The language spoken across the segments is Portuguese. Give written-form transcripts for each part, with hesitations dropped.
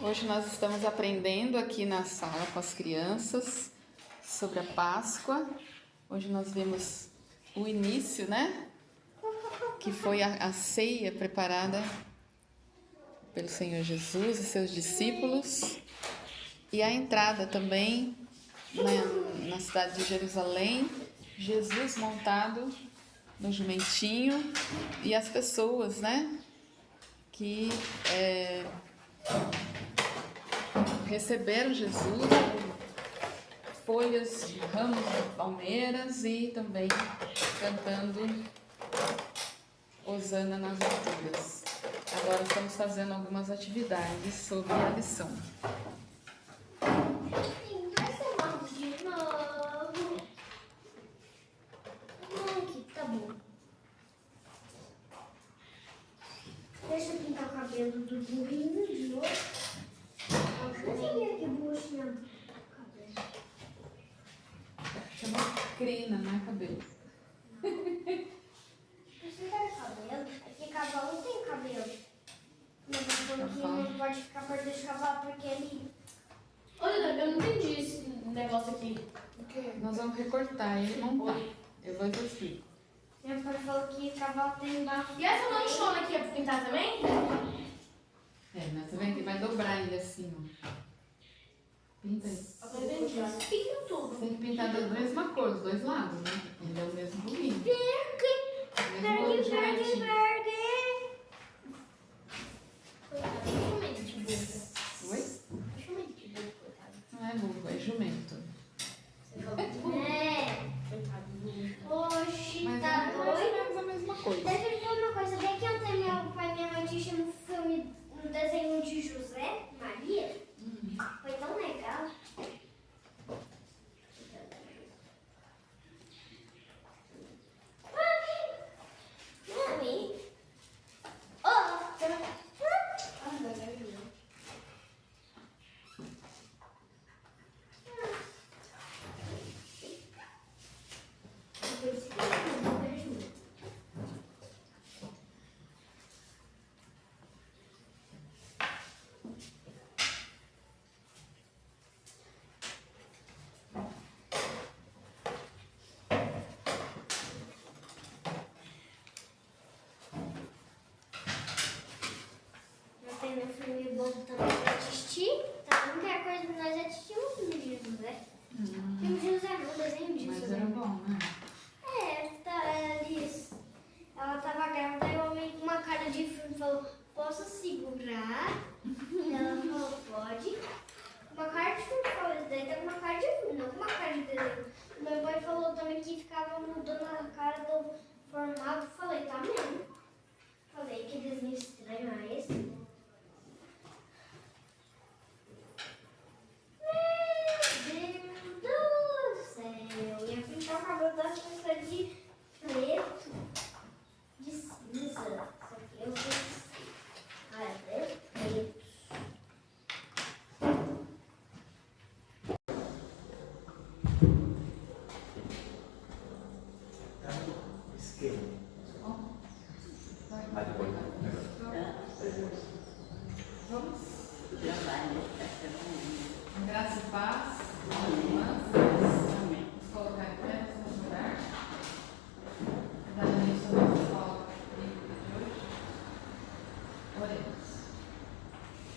Hoje nós estamos aprendendo aqui na sala com as crianças sobre a Páscoa. Hoje nós vimos o início, né? Que foi a ceia preparada pelo Senhor Jesus e seus discípulos. E a entrada também na cidade de Jerusalém, Jesus montado no jumentinho e as pessoas, né? Que receberam Jesus com folhas, ramos de palmeiras e também cantando Hosana nas alturas. Agora estamos fazendo algumas atividades sobre a lição. Tá bom. Deixa eu pintar o cabelo do burrinho de novo. Que buchinha. Chama crina, não é cabelo. Você quer cabelo? É que cavalo não tem cabelo. Mas porque não pode ficar perto desse cavalo porque ele... Olha, eu não entendi esse negócio aqui. O quê? Nós vamos recortar ele e montar. Eu vou explicar. Meu pai falou que cavalo tem bafo. E essa manchona aqui é pra pintar também? Mas você vê que vai dobrar ele assim, ó. Pinta isso. Eu entendi. Pinta tudo. Tem que pintar da mesma cor, os dois lados, né? Ele é o mesmo burrinho. Verde. Oi? Não é burro, é jumento. Oxi, Mas tá é mais ou doido? menos a mesma coisa. Deixa eu te falar uma coisa. Bem que ontem meu pai e minha mãe tinham um filme, um desenho de José Maria. Foi tão legal. Mami. Tem um filme bom também pra assistir. Tá? A única coisa que nós assistimos o filme de José. Filme de José não, desenho de Mas José. era bom, né? Alice, ela tava grávida e o homem com uma cara de filme falou, posso segurar? Ela falou, pode. Uma cara de filme, falou, isso daí tá com uma cara de filme, não com uma cara de desenho. Meu pai falou também que ficava mudando a cara do formato. Falei, tá mesmo. Falei, que desenho estranho é esse? Meu Deus do céu, ia pintar o cabelo das pessoas de preto, de cinza. Só que eu fiz preto. Vamos? Graça e paz. Vamos colocar em pé, vamos orar. Dar início ao nosso colo bíblico de hoje. Oremos.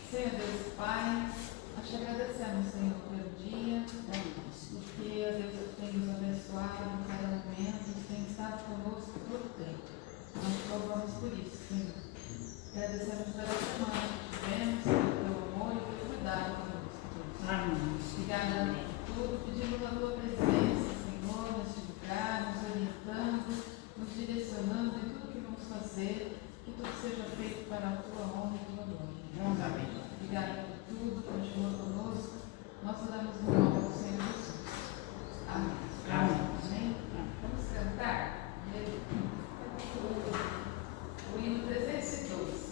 Senhor Deus e Pai, nós te agradecemos, Senhor, pelo dia, porque, ó Deus, tu tem nos abençoado em cada momento, tu tem estado conosco todo o tempo. Nós te louvamos por isso, Senhor. Agradecemos pela semana que tivemos, pelo amor e pelo cuidado conosco. Obrigada por tudo, pedimos a tua presença, Senhor, neste lugar, nos orientando, nos direcionando em tudo que vamos fazer, que tudo seja feito para a tua honra e tua glória. Amém. Obrigada por tudo, continua conosco. Nós oramos no nome do Senhor Jesus. Amém. Amém. Vamos cantar o hino 312.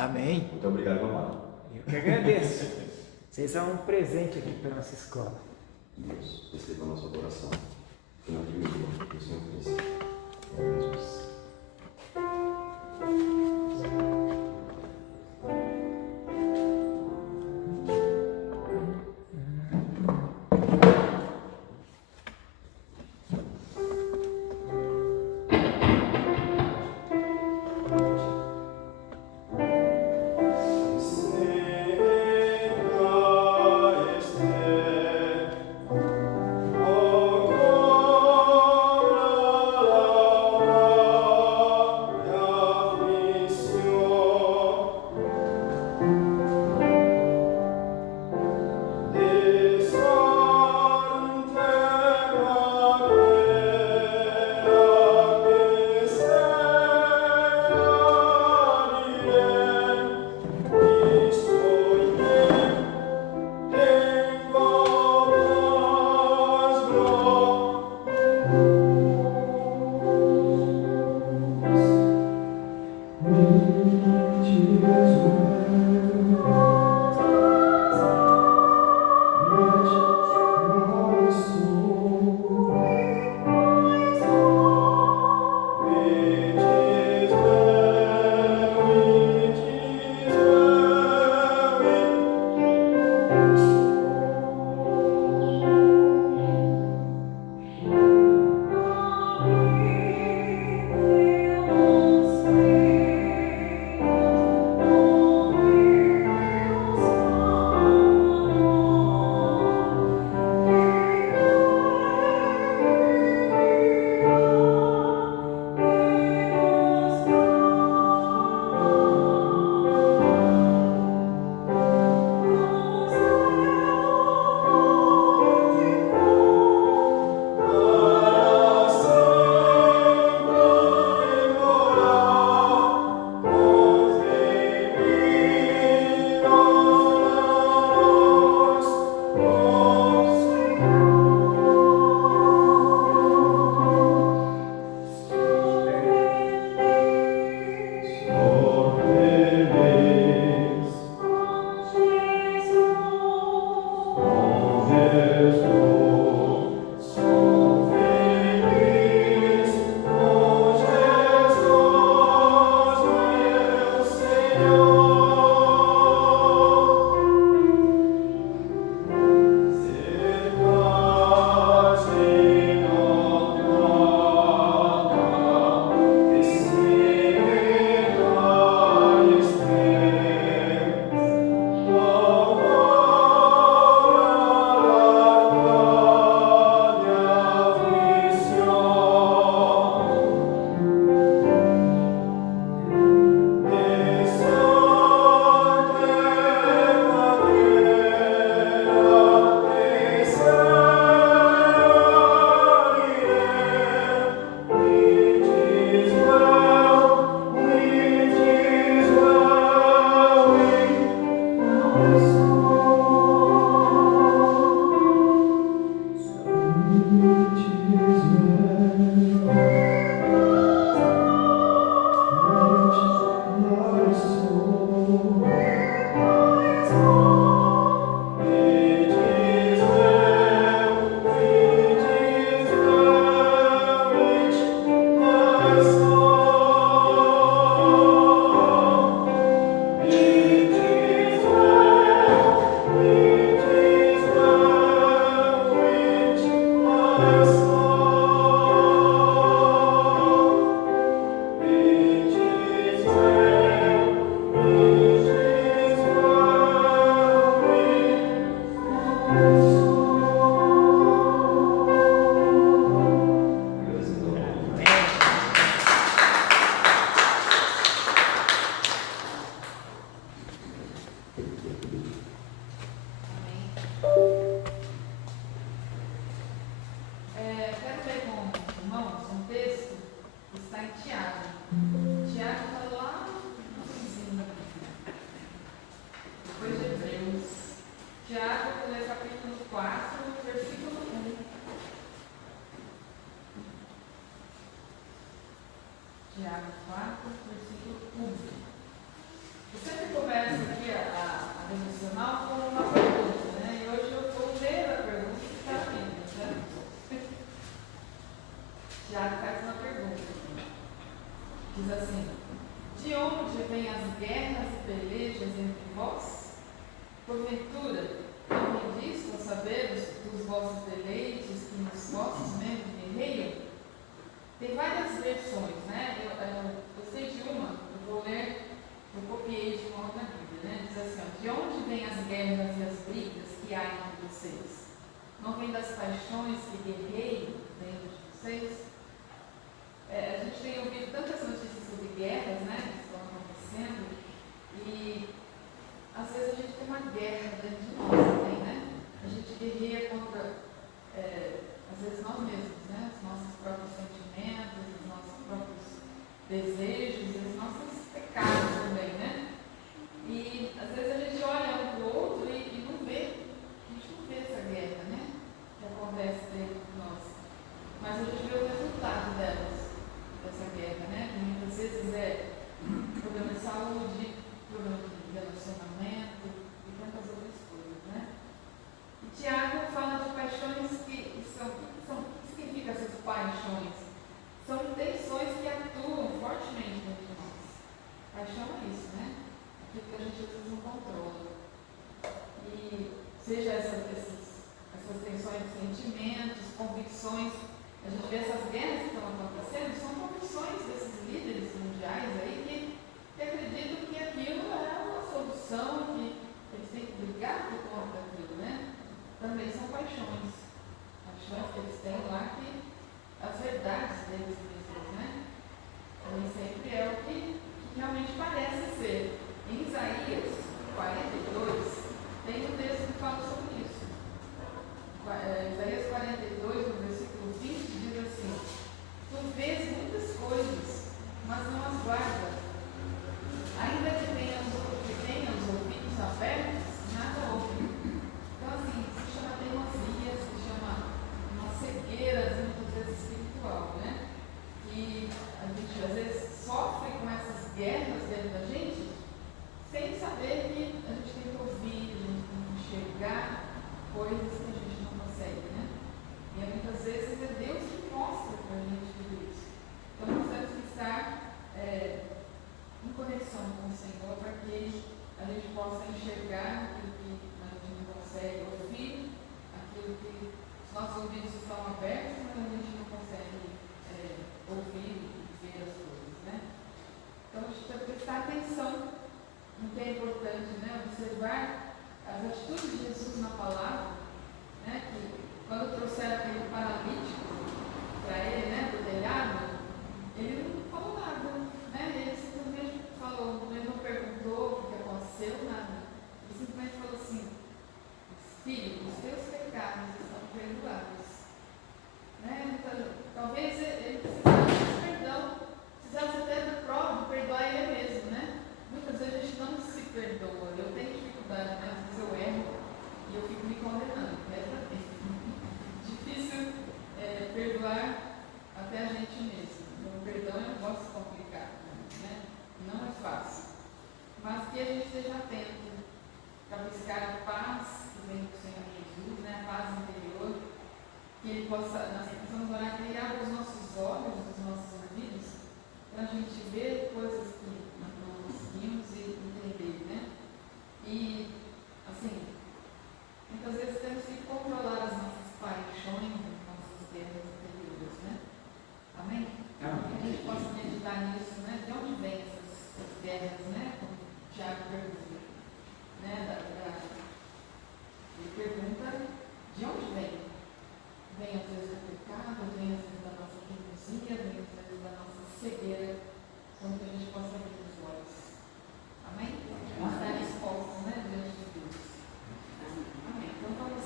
Amém. Muito obrigado, amado. Eu que agradeço. Vocês são um presente aqui para a nossa escola. Deus, receba a nossa adoração. Que não diminua, que o Senhor cresça. Em nome de Jesus. Tiago, vou ler capítulo 4, versículo 1. Tiago 4, versículo 1. Eu sempre começo aqui a devocional com uma pergunta, né? E hoje eu vou ler a pergunta que está na Bíblia, né? Tiago faz uma pergunta. Diz assim: de onde vêm as guerras e pelejas entre vós? Porventura, não tendes a saber dos vossos deleites que nos vossos membros guerreiam? Tem várias versões, né? Eu sei de uma, eu vou ler, eu copiei de uma outra Bíblia, né? Diz assim: ó, de onde vêm as guerras e as brigas que há entre vocês? Não vem das paixões que guerreiam dentro de vocês? A gente tem ouvido tantas notícias sobre guerras, né? Que estão acontecendo, e às vezes a gente tem uma guerra dentro de nós também, né? A gente guerreia contra, às vezes nós mesmos, né? Os nossos próprios sentimentos, os nossos próprios desejos, os nossos pecados também, né? E às vezes a gente olha um para o outro e não vê, a gente não vê essa guerra, né? Que acontece dentro de nós. Mas a gente vê o resultado dessa guerra, né? Que muitas vezes é problema de saúde, problema de relacionamento e tantas outras coisas, né? E Tiago fala de paixões que o que significa essas paixões? São intenções que atuam fortemente dentro de nós. Paixão é isso, né? Aquilo que a gente às vezes não controla. E seja essas tensões de sentimentos, convicções, a gente vê essas guerras que estão acontecendo, são convicções desses líderes mundiais aí que acreditam que aquilo é uma solução, que eles têm que brigar por conta daquilo, né? Também são paixões que eles têm lá, que as verdades deles mesmos, né? Nem sempre é o que realmente parece ser. Em Isaías 42, tem um texto que fala sobre isso. Isaías 42, no versículo 20, diz assim: tu vês muitas coisas, mas não as guardas. Ainda que tenha os ouvidos abertos, nada ouve. Então, assim, se chama teimosia, se chama uma cegueira, muitas vezes espiritual, né? E a gente, às vezes, sofre com essas guerras dentro da gente, sem saber que a gente tem que ouvir, a gente tem que enxergar coisas que a gente não consegue, né? E muitas vezes é Deus que mostra para a gente tudo isso. Então, nós temos que estar em conexão com o Senhor para que a gente possa enxergar aquilo que a gente não consegue ouvir, aquilo que os nossos ouvidos estão abertos, mas a gente não consegue ouvir e ver as coisas, né? Então, a gente tem que prestar atenção no que é importante, né? Observar as atitudes de Jesus na palavra, né? Que quando trouxeram aquele paralítico para ele, né, do telhado, ele não falou nada, né? Ele simplesmente falou, ele não perguntou o que aconteceu, nada. Ele simplesmente falou assim: filho, os teus pecados estão perdoados. Né? Então, talvez ele precisasse de perdão, precisasse até da prova de perdoar ele mesmo, né? Muitas vezes a gente não se perdoa. Eu tenho dificuldade, né? Às vezes eu erro e eu fico me condenando. Difícil perdoar até a gente mesmo. O perdão é um negócio complicado, né? Não é fácil. Mas que a gente esteja atento para buscar a paz que vem do Senhor Jesus, né? A paz interior, que Ele possa, nós precisamos orar, que Ele abra os nossos olhos, os nossos ouvidos, para a gente ver coisas que não conseguimos e entender, né? E, assim, muitas vezes temos que controlar as nossas paixões, as nossas guerras interiores, né? Amém? Que a gente possa meditar nisso, né? De onde vêm essas guerras, né? Como o Tiago pergunta, né? Ele pergunta de onde vem. Vem às vezes do pecado, vem às vezes da nossa teimosia, vem às vezes da nossa cegueira, então que a gente possa abrir os olhos. Amém? Estar expostos, né? Diante de Deus. Amém. Então vamos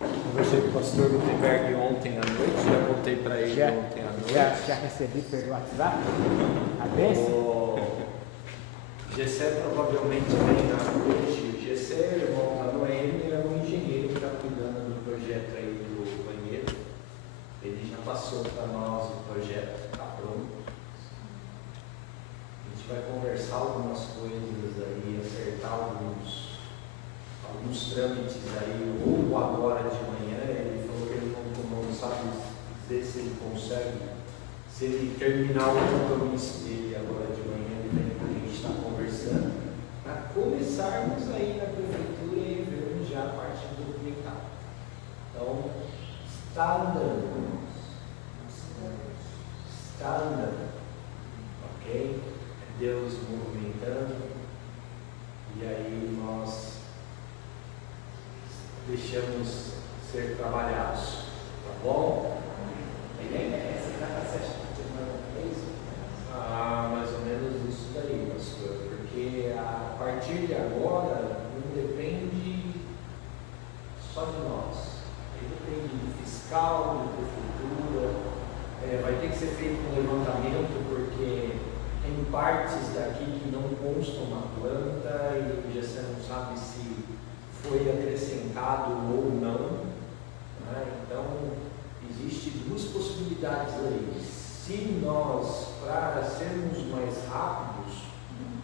Conversei com o pastor Gutenberg ontem à noite, já contei para ele Já, ontem à noite. já recebi pelo WhatsApp a bênção? O Gessé provavelmente vem na noite. O Gessé, irmão da Noemi, ele é um engenheiro que está cuidando do projeto aí do banheiro. Ele já passou para nós o projeto, está pronto. A gente vai conversar algumas coisas aí, acertar alguns trâmites aí, ou agora de manhã. Ele falou que ele não sabe dizer se ele consegue, se ele terminar o compromisso dele agora de manhã, ele vem para a gente estar conversando, para começarmos aí na prefeitura e vermos já a parte documental. Então, está andando. Está andando. Ok? É Deus movimentando. E aí nós deixamos ser trabalhados, tá bom? Mais ou menos isso daí, pastor, porque a partir de agora não depende só de nós, aí depende do fiscal, da prefeitura, vai ter que ser feito um levantamento, porque tem partes daqui que não constam na planta e já você não sabe se foi acrescentado ou não, né? Então existe duas possibilidades aí. Se nós, para sermos mais rápidos,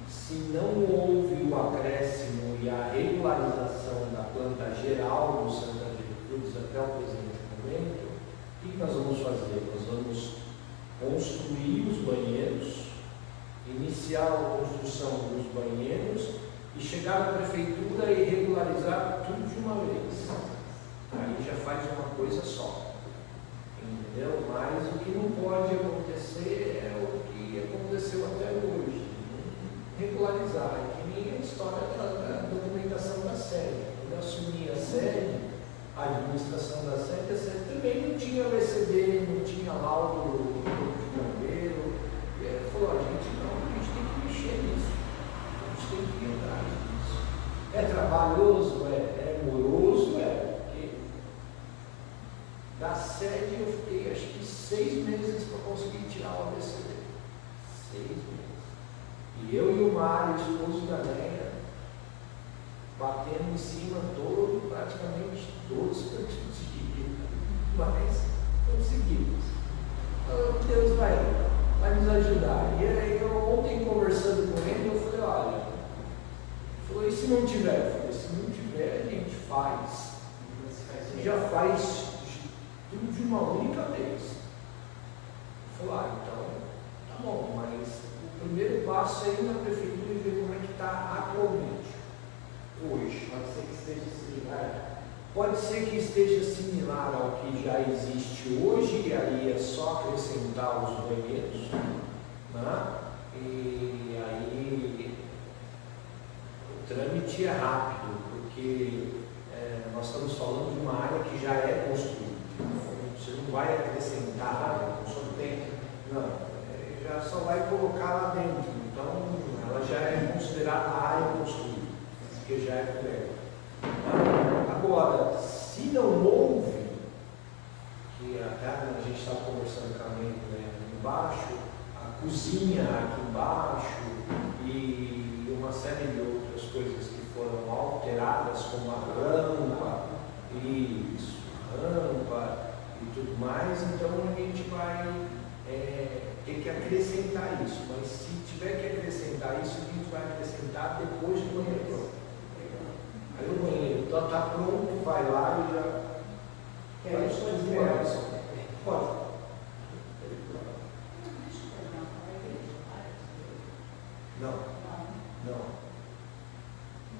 se não houve o acréscimo e a regularização da planta geral do Santa Gertrudes até o presente momento, o que nós vamos fazer? Nós vamos construir os banheiros, iniciar a construção dos banheiros e chegar na prefeitura e regularizar tudo de uma vez. Aí já faz uma coisa só. Entendeu? Mas o que não pode acontecer é o que aconteceu até hoje. Regularizar. É que nem a história da documentação da sede. Quando eu assumi a sede, a administração da sede, a sede também não tinha VCD, não tinha laudo do corpo de bombeiro. E ela falou, a gente tem que mexer nisso. A gente tem que ir atrás disso. É trabalhoso? É moroso? Porque da sede eu fiquei acho que 6 meses para conseguir tirar o ABCD. 6 meses. E eu e o Mário, esposo da Néia, batendo em cima praticamente todos os cantinhos de vida. Mas conseguimos. Então, Deus vai nos ajudar. E aí, eu ontem conversando com ele, eu falei, olha, falou, e se não tiver? Eu falei, se não tiver, a gente faz. Você já faz tudo de uma única vez. Eu falei, então, tá bom, mas o primeiro passo é ir na prefeitura e ver como é que está atualmente. Hoje. Pode ser que esteja similar. Pode ser que esteja similar ao que já existe hoje, e aí é só acrescentar os banheiros, né? E aí o trâmite é rápido, porque nós estamos falando de uma área que já é construída. Você não vai acrescentar, não só tem, não, já só vai colocar lá dentro. Então ela já é considerada área construída, porque já é coberta. Agora, se não houve, que até a gente estava conversando também, né, embaixo, a cozinha aqui embaixo e uma série de outras coisas que foram alteradas, como a rampa e tudo mais, então a gente vai ter que acrescentar isso. Mas se tiver que acrescentar isso, a gente vai acrescentar depois do banheiro. Aí o banheiro está pronto, vai lá e já. Quer isso fazer? Pode. Não.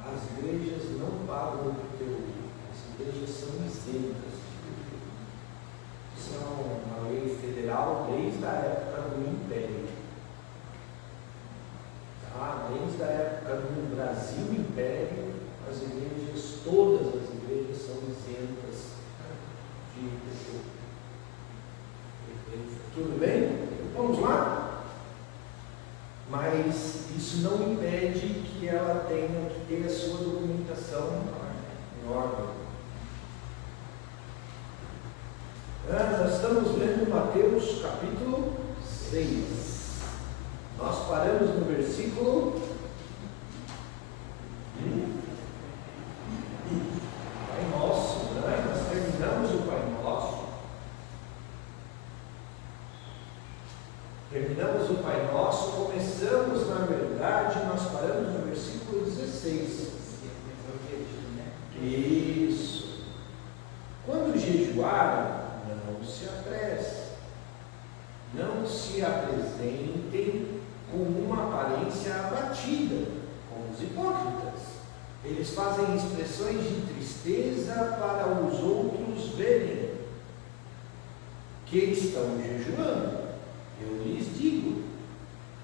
As igrejas não pagam o conteúdo. As igrejas são isentas. São uma lei federal desde a época do Império. Tá? Desde a época do Brasil Império, as igrejas, todas as igrejas são isentas de conteúdo. Tudo bem? Vamos lá? Mas isso não impede que ela tenha que ter a sua documentação em ordem. de Mateus, capítulo 6. Nós paramos no versículo 1. Pai Nosso, né? Nós terminamos o Pai Nosso. Terminamos o Pai Nosso, começamos, na verdade, nós paramos no versículo 16. Isso. Quando jejuarem, não se apressem, não se apresentem com uma aparência abatida, como os hipócritas. Eles fazem expressões de tristeza para os outros verem que estão jejuando. Eu lhes digo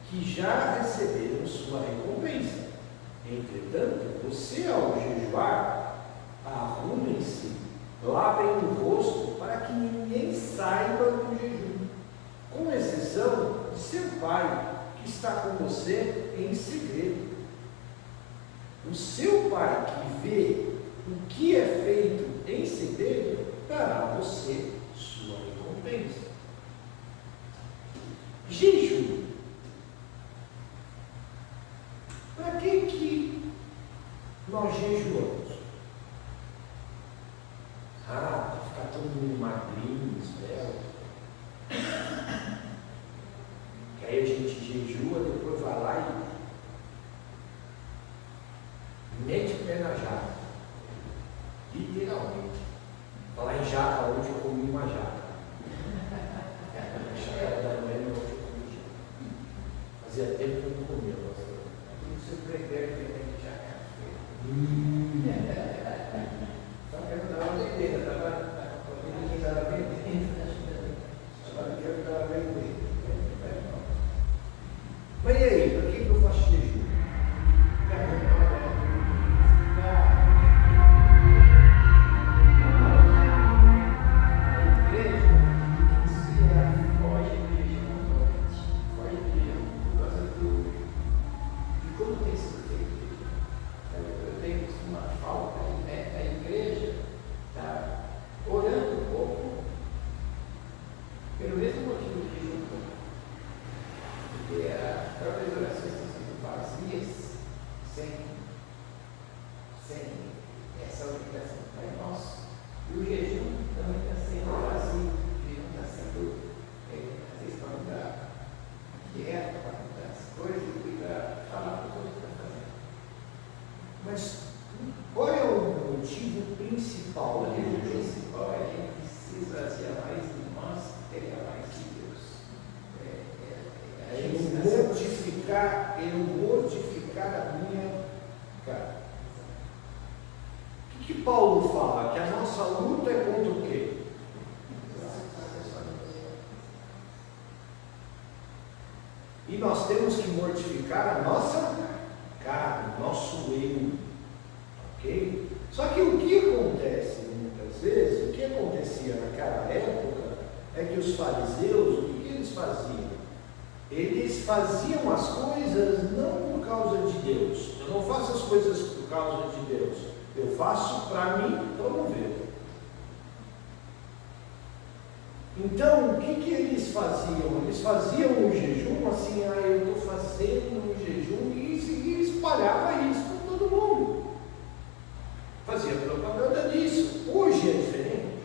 que já receberam sua recompensa. Entretanto, você ao jejuar, arrumem-se, lavem o rosto para que ninguém saiba do jejum, com exceção de seu pai, que está com você em segredo. O seu pai que vê o que é feito em segredo, dará a você sua recompensa. Jejum. Para que nós jejuamos? Para ficar todo mundo magrinho, esbelto. Que aí a gente jejua, depois vai lá e mete o pé na jaca. Literalmente. Falar em jaca, hoje eu comi uma jaca. Chácara da manhã, hoje eu comi jaca. Fazia tempo que eu não comia, pastor. Você prefere que tem jaca? Só que eu não estava vendendo, estava vendendo. Mas e aí, para que eu faço jejum? Mas qual é o motivo principal da jejum? O principal é que ele precisa ser mais de nós, ter mais de Deus. Eu mortificar a minha carne. O que Paulo fala? Que a nossa luta é contra o quê? E nós temos que mortificar a nossa carne, nosso eu. Ok? Só que o que acontece muitas vezes, o que acontecia naquela época, é que os fariseus, o que eles faziam? Eles faziam as coisas não por causa de Deus. Eu não faço as coisas por causa de Deus. Eu faço para me promover. Então, o que eles faziam? Eles faziam um jejum assim, eu estou fazendo um jejum, e espalhava isso para todo mundo. Fazia propaganda disso. Hoje é diferente.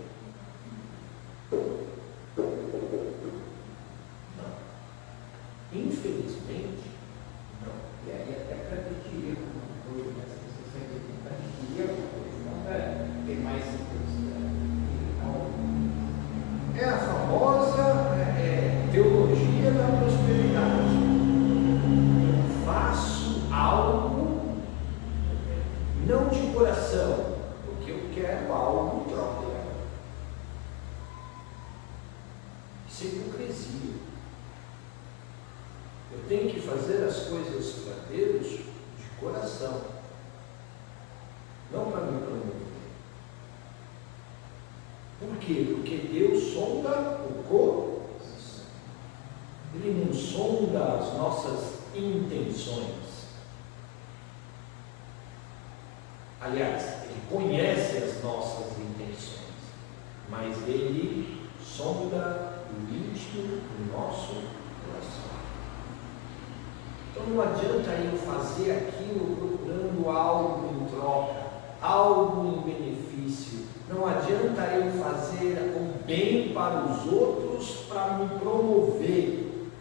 Não. Infelizmente, não. E aí até para adquirir alguma coisa, mas as pessoas têm para adquirir alguma coisa, não para ter mais simplicidade. É a famosa teologia da prosperidade. Eu faço algo não de coração, porque eu quero algo próprio. Isso é hipocrisia. Eu tenho que fazer as coisas para Deus de coração, não para me promover. Por quê? Porque Deus sonda o coração. Ele não sonda as nossas intenções. Aliás, Ele conhece as nossas intenções, mas Ele sonda o adianta eu fazer o bem para os outros para me promover,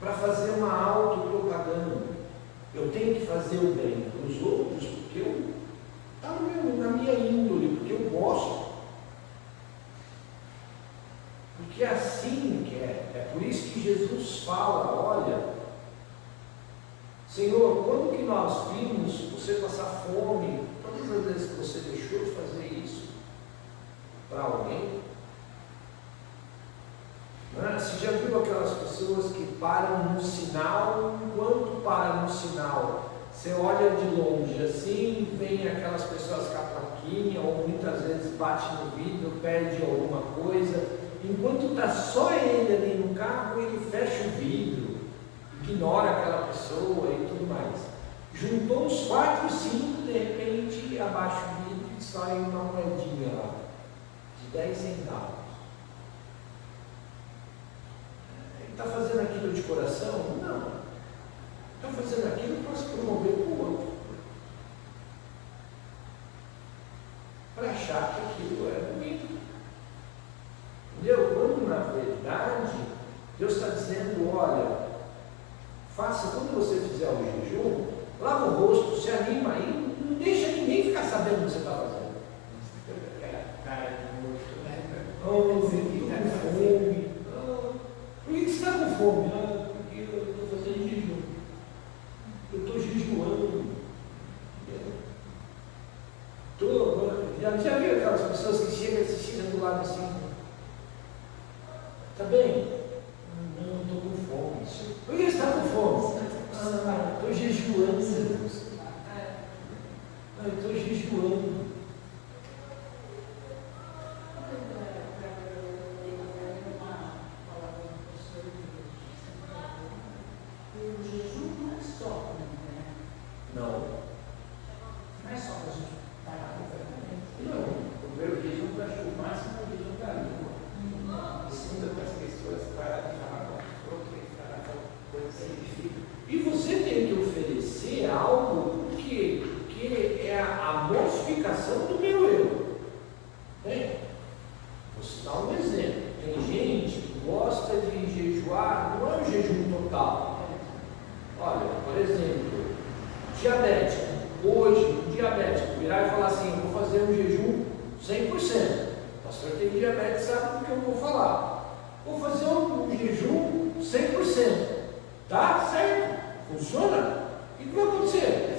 para fazer uma autopropaganda. Eu tenho que fazer o bem para os outros porque está na minha índole, porque eu gosto. Porque é assim que é. É por isso que Jesus fala, olha, Senhor, quando que nós vimos você passar fome, todas as vezes que você deixou de fazer isso para alguém? Não é? Você já viu aquelas pessoas que param no sinal? Enquanto param no sinal, você olha de longe assim, vem aquelas pessoas com a plaquinha, ou muitas vezes bate no vidro, perde alguma coisa. Enquanto está só ele ali no carro, ele fecha o vidro, ignora aquela pessoa e tudo mais. Juntou uns 4, 5, de repente abaixa o vidro e sai uma moedinha lá, de 10 centavos. Ele está fazendo aquilo de coração? Não. Está fazendo aquilo para se promover para o outro. Para achar que aquilo é bonito. Entendeu? Quando na verdade Deus está dizendo, olha, faça, quando você fizer o jejum, lava o rosto, se anima aí, não deixa ninguém ficar sabendo o que você está fazendo. Cara de moço, né? Oh, você está com fome. Por que você está com fome? Porque eu estou fazendo jejum. Eu estou jejuando. Já viu aquelas pessoas que chegam do lado assim? Está bem? Não, estou com fome. Por que você está com fome? Estou jejuando. Estou jejuando. O jejum não é só, né? Não. Não é só para a gente parar o Não, o meu jejum para o máximo é o jejum da língua. Segunda para as pessoas pararem de falar com o outro e falar com coisa significa. E você tem que oferecer algo que é a mortificação do meu eu. Vou citar um exemplo. Tem gente que gosta de jejuar, não é um jejum total. Olha, por exemplo, diabético. Hoje, um diabético virar e falar assim, eu vou fazer um jejum 100%. O pastor tem diabetes, sabe do que eu vou falar. Vou fazer um jejum 100%. Tá certo? Funciona? E o que vai acontecer?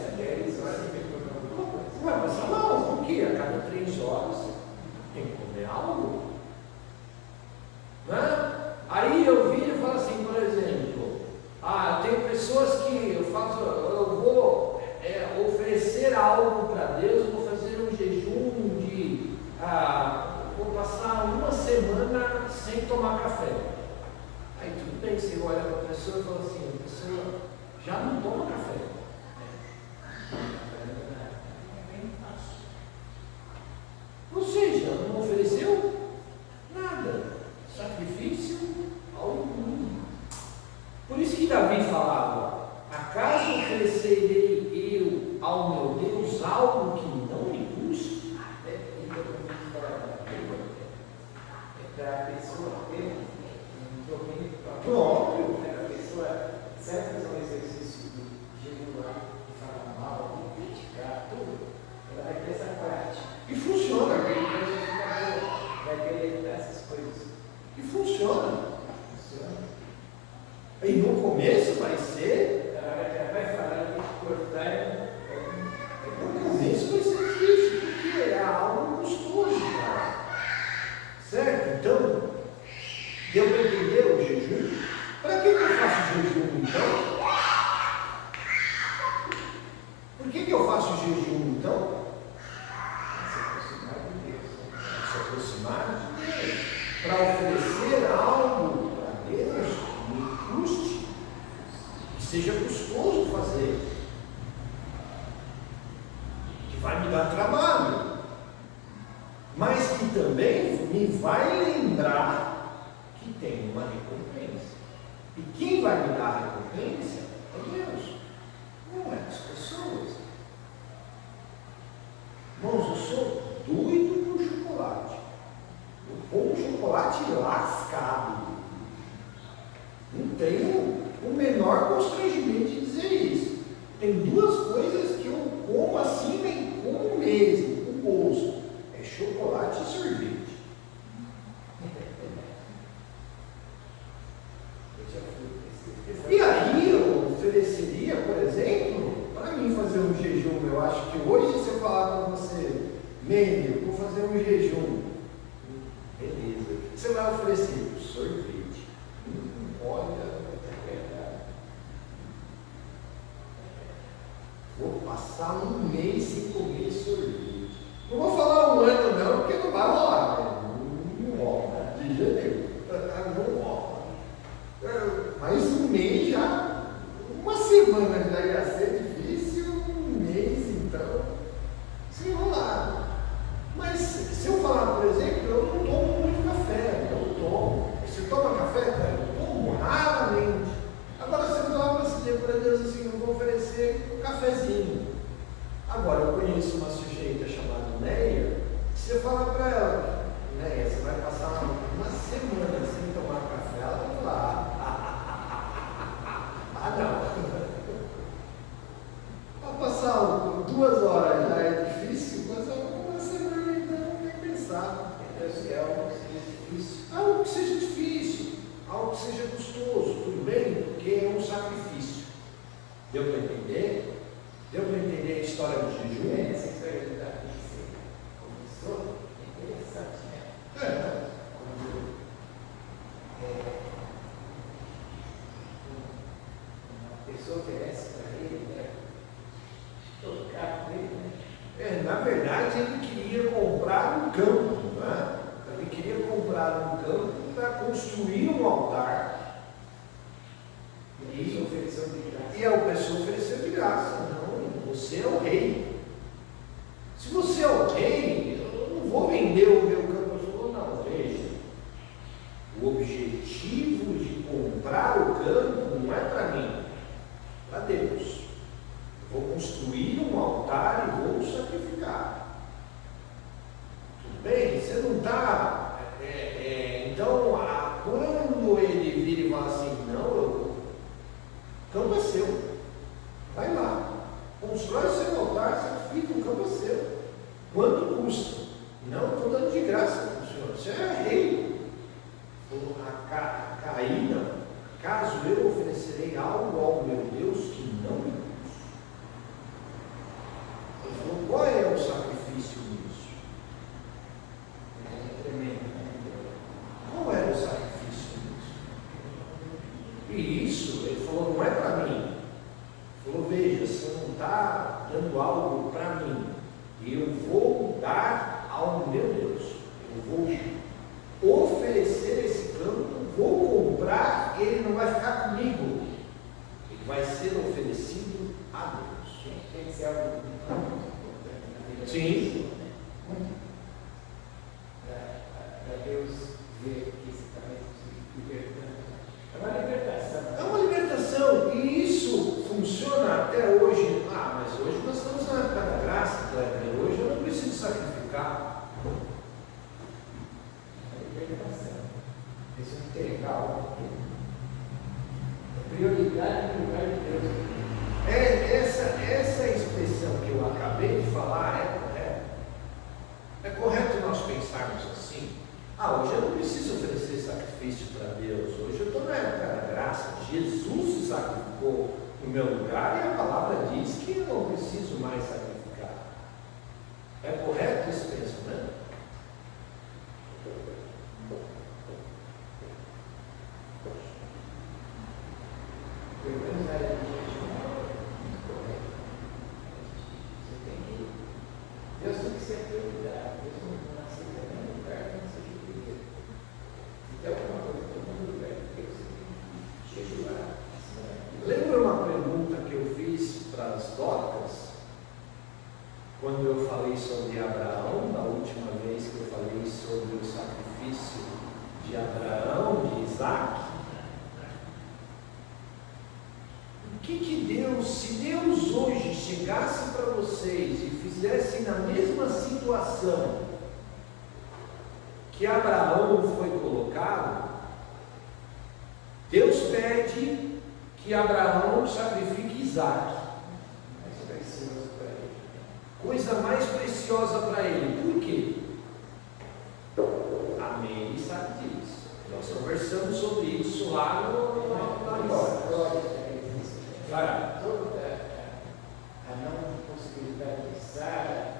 Vai passar mal, porque a cada 3 horas tem que comer algo. Né? Aí eu vi e falo assim, por exemplo, tem pessoas que eu vou oferecer algo para Deus, eu vou fazer um jejum de, vou passar uma semana sem tomar café. Aí tudo bem, você olha para a pessoa e fala assim, a pessoa já não toma café. Ou seja, não ofereceu nada. Sacrifício algum. Por isso que Davi falava, acaso oferecerei eu ao meu Deus algo que não me custe? Para a pessoa ter um domínio Próprio. A pessoa serve fazer um exercício de jejuar, de falar mal, de criticar, tudo. Ela vai ter essa prática. E funciona. Vai querer essas coisas. E funciona. Funciona. E no começo vai ser. Ela vai falar que cortar No começo vai ser difícil, porque é algo gostoso, cara. Certo? Então, deu para entender o jejum? Para que eu faço jejum então? Por que eu faço jejum então? Se aproximar de Deus. Para oferecer algo para Deus que me custe, que seja custoso fazer, que vai me dar trabalho, mas que também me vai lembrar que tem uma recompensa. E quem vai me dar a recompensa é Deus, não é as pessoas. Irmãos, eu sou doido lascado. Não tenho o menor constrangimento de dizer isso. Tem duas coisas que eu como assim, nem como mesmo, com gosto. É chocolate e sorvete. E aí eu ofereceria, por exemplo, para mim fazer um jejum. Eu acho que hoje, se eu falar para você, Mene, eu vou fazer um jejum. Beleza. Você vai oferecer sorvete. Olha, vou passar um mês sem comer sorvete. Não vou falar um ano não, porque não vai rolar. Não rola, de janeiro. Não rola. Mas um mês já, uma semana já ia ser difícil, um mês então, sem rolar. Mas se eu falar, por exemplo, eu não tomo muito café, eu tomo. Você toma café? Eu tomo raramente. Agora, se eu falar para Deus assim, eu vou oferecer um cafezinho. Agora, eu conheço uma sujeita chamada Neia, se você falar para ela, Neia, você vai passar uma semana sem tomar café, ela vai falar, não. Para passar 2 horas já é difícil, mas uma semana então nem pensar. É algo que seja difícil. Algo que seja difícil, algo que seja custoso, tudo bem? Porque é um sacrifício. Deu para entender? Deu para entender a história do jejum? Essa história da pizza começou, é interessante, né? Uma pessoa oferece para ele, né? Tocar com ele, né? Na verdade, ele queria comprar um campo, né? Ele queria comprar um campo para construir um altar. E ele ofereceu de graça. E a pessoa ofereceu de graça. Não, você é o rei. Se você é o rei, eu não vou vender o meu campo. Ele falou, não, veja. O objetivo de comprar o campo não é para mim, para Deus. Eu vou construir um altar e vou sacrificar. Tudo bem? Você não está. Então, quando ele vira e fala assim, não, o campo é seu. Vai lá. Constrói seu altar, sacrifica, o campo é seu. Quanto custa? Não, estou dando de graça para o senhor. Você é rei. A Caína, caso eu oferecerei algo ao meu Deus que não me custa. Ele falou, qual é o sacrifício nisso? É tremendo, né? Qual era o sacrifício nisso? E isso, ele falou, não é para mim. Ele falou, veja, você não está dando algo para mim. Eu vou dar ao meu Deus. Eu vou oferecer esse campo, vou comprar, ele não vai ficar comigo. Ele vai ser oferecido a Deus. Tem que ser algo muito importante na vida. Sim. Para Deus ver que você está se libertando. É uma libertação. É uma libertação, e isso funciona até hoje. Mas hoje nós estamos na época da graça, Kleber. Hoje eu não preciso sacrificar. É libertação. Isso é integral. É prioridade no lugar de Deus. Essa expressão que eu acabei de falar é correta. É correto nós pensarmos assim? Hoje eu não preciso oferecer sacrifício para Deus. Hoje eu estou na época da graça. Jesus se sacrificou no meu lugar e a palavra diz que eu não preciso mais sacrificar. É correto esse pensamento? Pelo menos na área de jejum muito correto. Você tem que. Deus tem que ser prioridade. Deus não aceita nenhum lugar que não seja primeiro. Se tem alguma coisa que todo lugar que Deus tem que jejuar. Lembra uma pergunta que eu fiz para as docas? Quando eu falei sobre Abraão, na última vez que eu falei sobre o sacrifício de Abraão, de Isaac. O que Deus, se Deus hoje chegasse para vocês e fizesse na mesma situação que Abraão foi colocado, pede que Abraão sacrifique Isaac. Mais precioso para ele. Coisa mais preciosa para ele. Por quê? Amém, ele sabe disso. Nós conversamos sobre isso lá na Glória Glória. a Deus. Vai. Toda a não possibilidade de Sara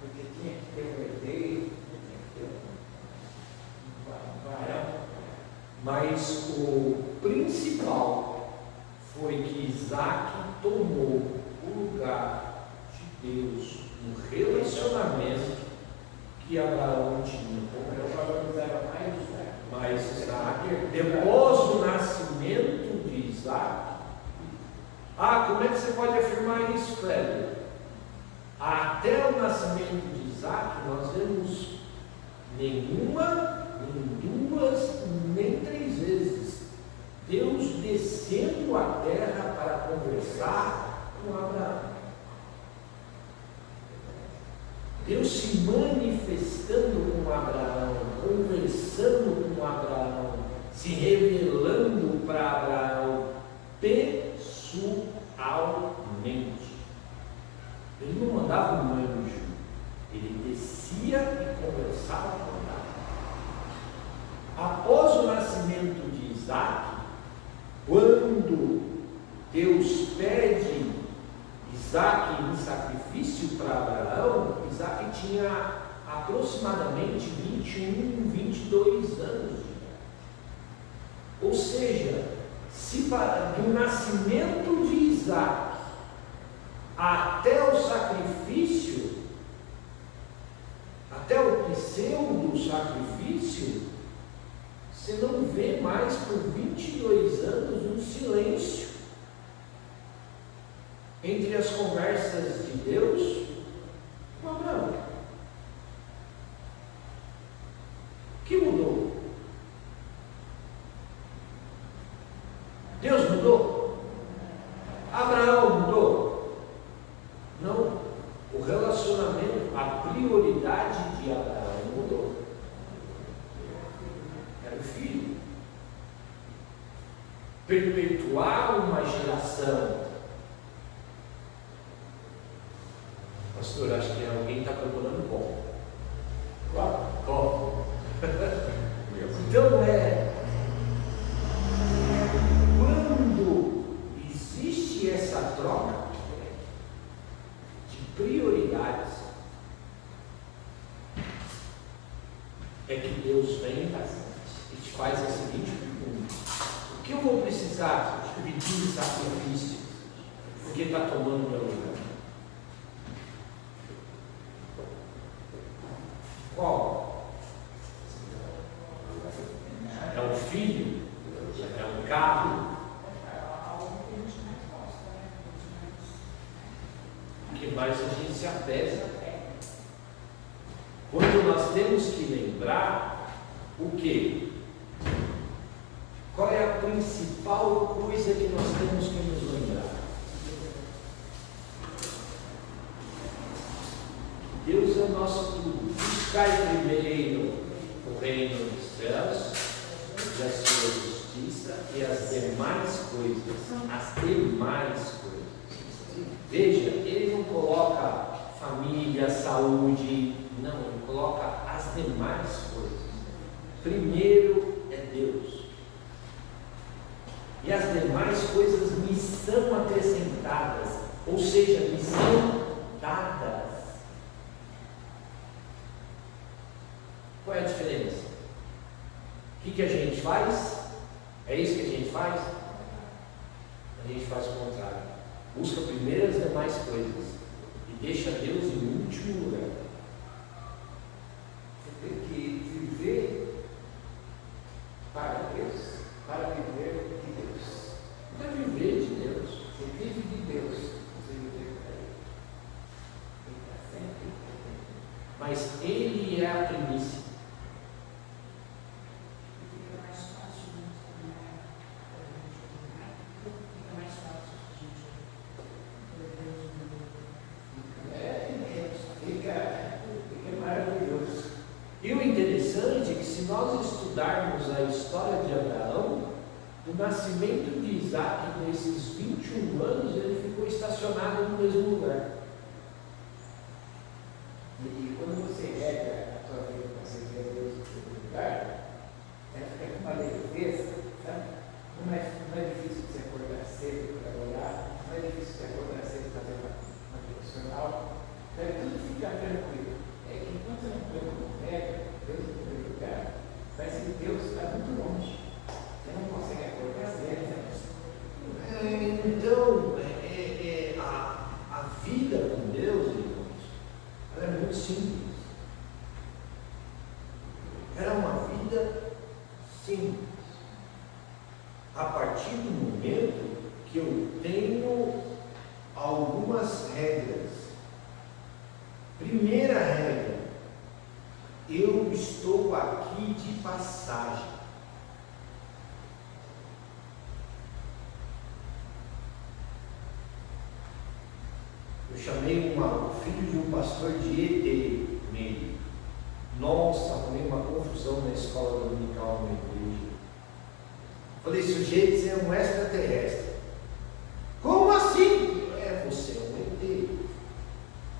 porque tinha que ter um herdeiro, tinha que ter um varão. Mas o principal foi que Isaac tomou o lugar de Deus no relacionamento que Abraão tinha com Eu Deus. valorizava mais Isaac. Mas Isaac, depois do nascimento de Isaac, como é que você pode afirmar isso, Kleber? Até o nascimento de Isaac, nós vemos nenhuma, nem duas, nem três vezes Deus descendo à terra para conversar com Abraão. Deus se manifestando com Abraão, conversando com Abraão, se revelando para Abraão pessoalmente. Ele não mandava um anjo, ele descia e conversava com Abraão. Após o nascimento de Isaac, quando Deus pede Isaac em sacrifício para Abraão, Isaac tinha aproximadamente 21, 22 anos de idade. Ou seja, se do nascimento de Isaac até o sacrifício, até o pseudo sacrifício, você não vê mais por 22 anos um silêncio entre as conversas de Deus com Abraão. O que mudou? Deus mudou? Abraão mudou? Não. O relacionamento, a prioridade de Abraão mudou. Era o filho. Perpetuar uma geração. Pastor, acho que alguém está procurando copo. Copo. Então quando existe essa troca de prioridades, é que Deus vem e te faz a seguinte pergunta: o que eu vou precisar pedir de sacrifício? Porque está tomando meu lugar. Qual? É um filho? É um carro? O que mais a gente se apega? Quando nós temos que lembrar o quê? Qual é a principal coisa que nós temos que nos lembrar? Deus é o nosso tudo. Buscai primeiro o reino dos céus e a sua justiça e as demais coisas. As demais coisas. Veja, ele não coloca família, saúde, não, ele coloca as demais coisas. Primeiro é Deus. E as demais coisas me são acrescentadas, ou seja, me são dadas. Qual é a diferença? O que a gente faz? É isso que a gente faz? A gente faz o contrário. Busca primeiro as demais coisas e deixa Deus em último lugar. Você tem que viver para Deus, para viver de Deus. Não é viver de Deus. Você vive de Deus, você vive para Ele. Ele está sempre. Mas Ele é a primícia. Fica mais fácil, né? Fica mais fácil a gente Fica maravilhoso. E o interessante é que se nós estudarmos a história de Abraão, o nascimento de Isaac, nesses 21 anos, ele ficou estacionado no mesmo lugar. E quando você rega a tua vida para servir a Deus em todo lugar, ela fica com uma leveza, sabe? Não é difícil você acordar cedo para orar, não é difícil você acordar cedo para fazer uma devocional, tudo fica tranquilo. É que enquanto você não põe como regra, Deus em primeiro lugar, parece que Deus está muito longe. Você não consegue acordar cedo, né? Então, a vida com Deus, irmãos, ela é muito simples. Ela é uma vida simples. A partir do momento que eu tenho algumas regras. Primeira regra, eu estou aqui de passagem. Eu chamei o filho de um pastor de ET nele. Nossa, arrumei uma confusão na escola dominical na igreja. Falei, sujeito, você é um extraterrestre. Como assim? Você é um ET.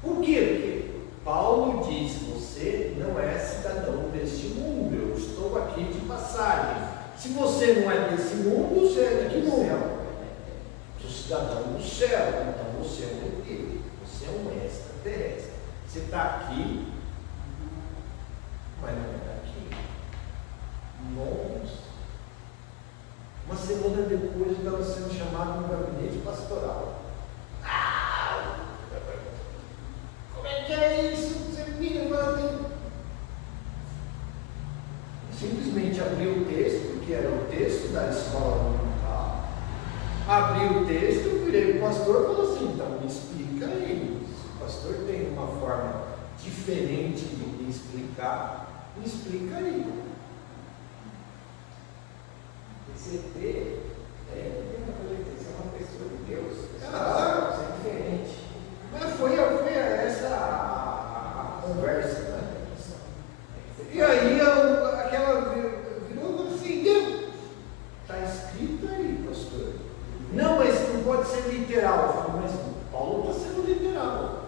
Por quê? Porque Paulo diz, você não é cidadão deste mundo, eu estou aqui de passagem. Se você não é desse mundo, você é daqui do céu. Sou cidadão do céu, então você é um ET. Você é um extraterrestre. Você está aqui, mas não é daqui. Nossa. Uma semana depois, eu estava sendo chamado no gabinete pastoral. Como é que é isso? Você vira, mano. Simplesmente abri o texto, que era o texto da escola dominical. Abri o texto, virei para o pastor e falei assim, então me explica aí. Se o pastor tem uma forma diferente de me explicar, me explica aí. Esse ET tem uma coisa que é uma pessoa de Deus. Ah, é diferente. Mas foi essa a conversa, né? E aí aquela virou e falou assim, está escrito aí, pastor. Não, mas não pode ser literal. Eu falei, mas Paulo está sendo literal.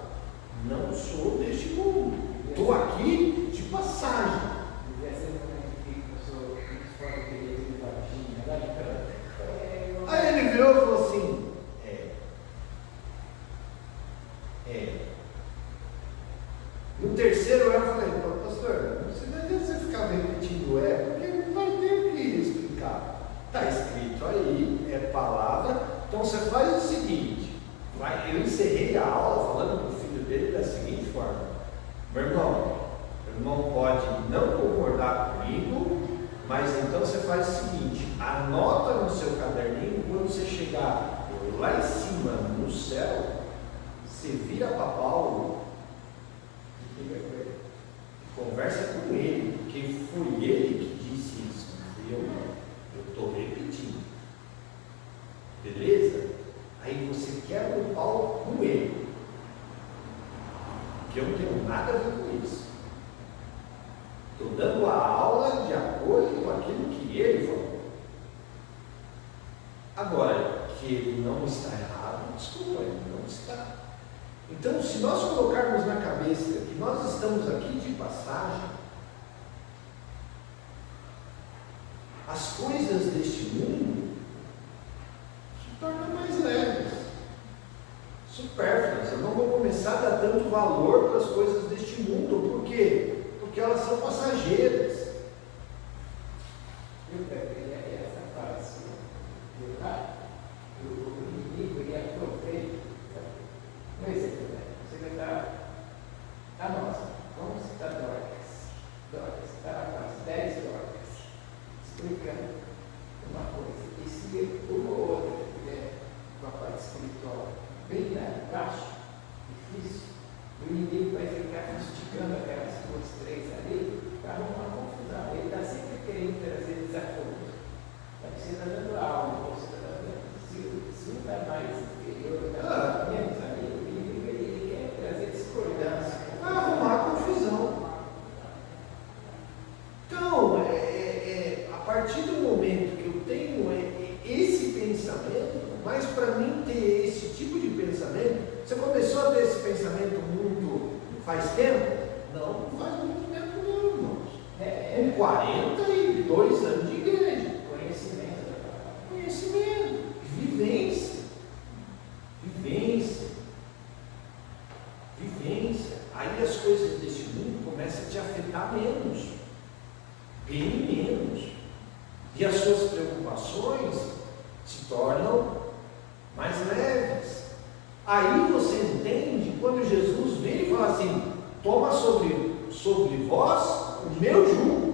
Não sou deste mundo. Estou aqui de passagem. Devia ser um momento que eu sou muito fora do período de Varginha. Aí ele virou e falou assim, No terceiro eu falei, pastor, não adianta você ficar repetindo porque não vai ter o que explicar. Está escrito aí, é palavra. Então você faz o seguinte, eu encerrei a aula falando para o filho dele da seguinte forma, meu irmão pode não concordar comigo, mas então você faz o seguinte, anota no seu caderninho, quando você chegar lá em cima no céu, você vira para Paulo, conversa com ele, porque foi ele que disse isso, eu estou repetindo. Beleza? Aí você quebra o pau com ele, porque eu não tenho nada a ver com isso. Estou dando a aula de acordo com aquilo que ele falou. Agora, que ele não está errado, desculpa, ele não está. Então, se nós colocarmos na cabeça que nós estamos aqui de passagem, as coisas deste mundo se tornam mais leves, supérfluas. Eu não vou começar a dar tanto valor para as coisas deste mundo. Por quê? Porque elas são passageiras. Essa fase, o inimigo, ele aproveita. Um exemplo, você vai dar a nossa, vamos citar Dorcas, está na classe 10 Dorcas, explicando uma coisa. E se uma ou outra tiver uma parte espiritual bem lá embaixo, difícil, o inimigo vai ficar fustigando aquelas coisas. 42 anos de igreja. Conhecimento da palavra. Conhecimento, vivência. Vivência. Vivência. Aí as coisas desse mundo começam a te afetar menos. Bem menos. E as suas preocupações se tornam mais leves. Aí você entende quando Jesus vem e fala assim: toma sobre vós o meu jugo.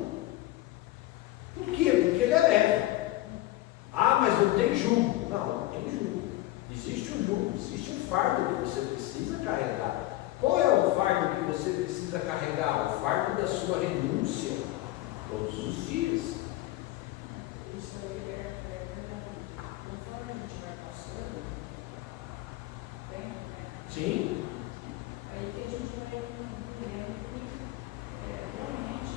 Por quê? Porque ele é leve. Ah, mas não tem jugo. Não tem jugo. Existe um jugo, existe um fardo que você precisa carregar. Qual é o fardo que você precisa carregar? O fardo da sua renúncia todos os dias. Isso aí é conforme a gente vai passando, bem, né? Sim. Aí que a gente vai entendendo que realmente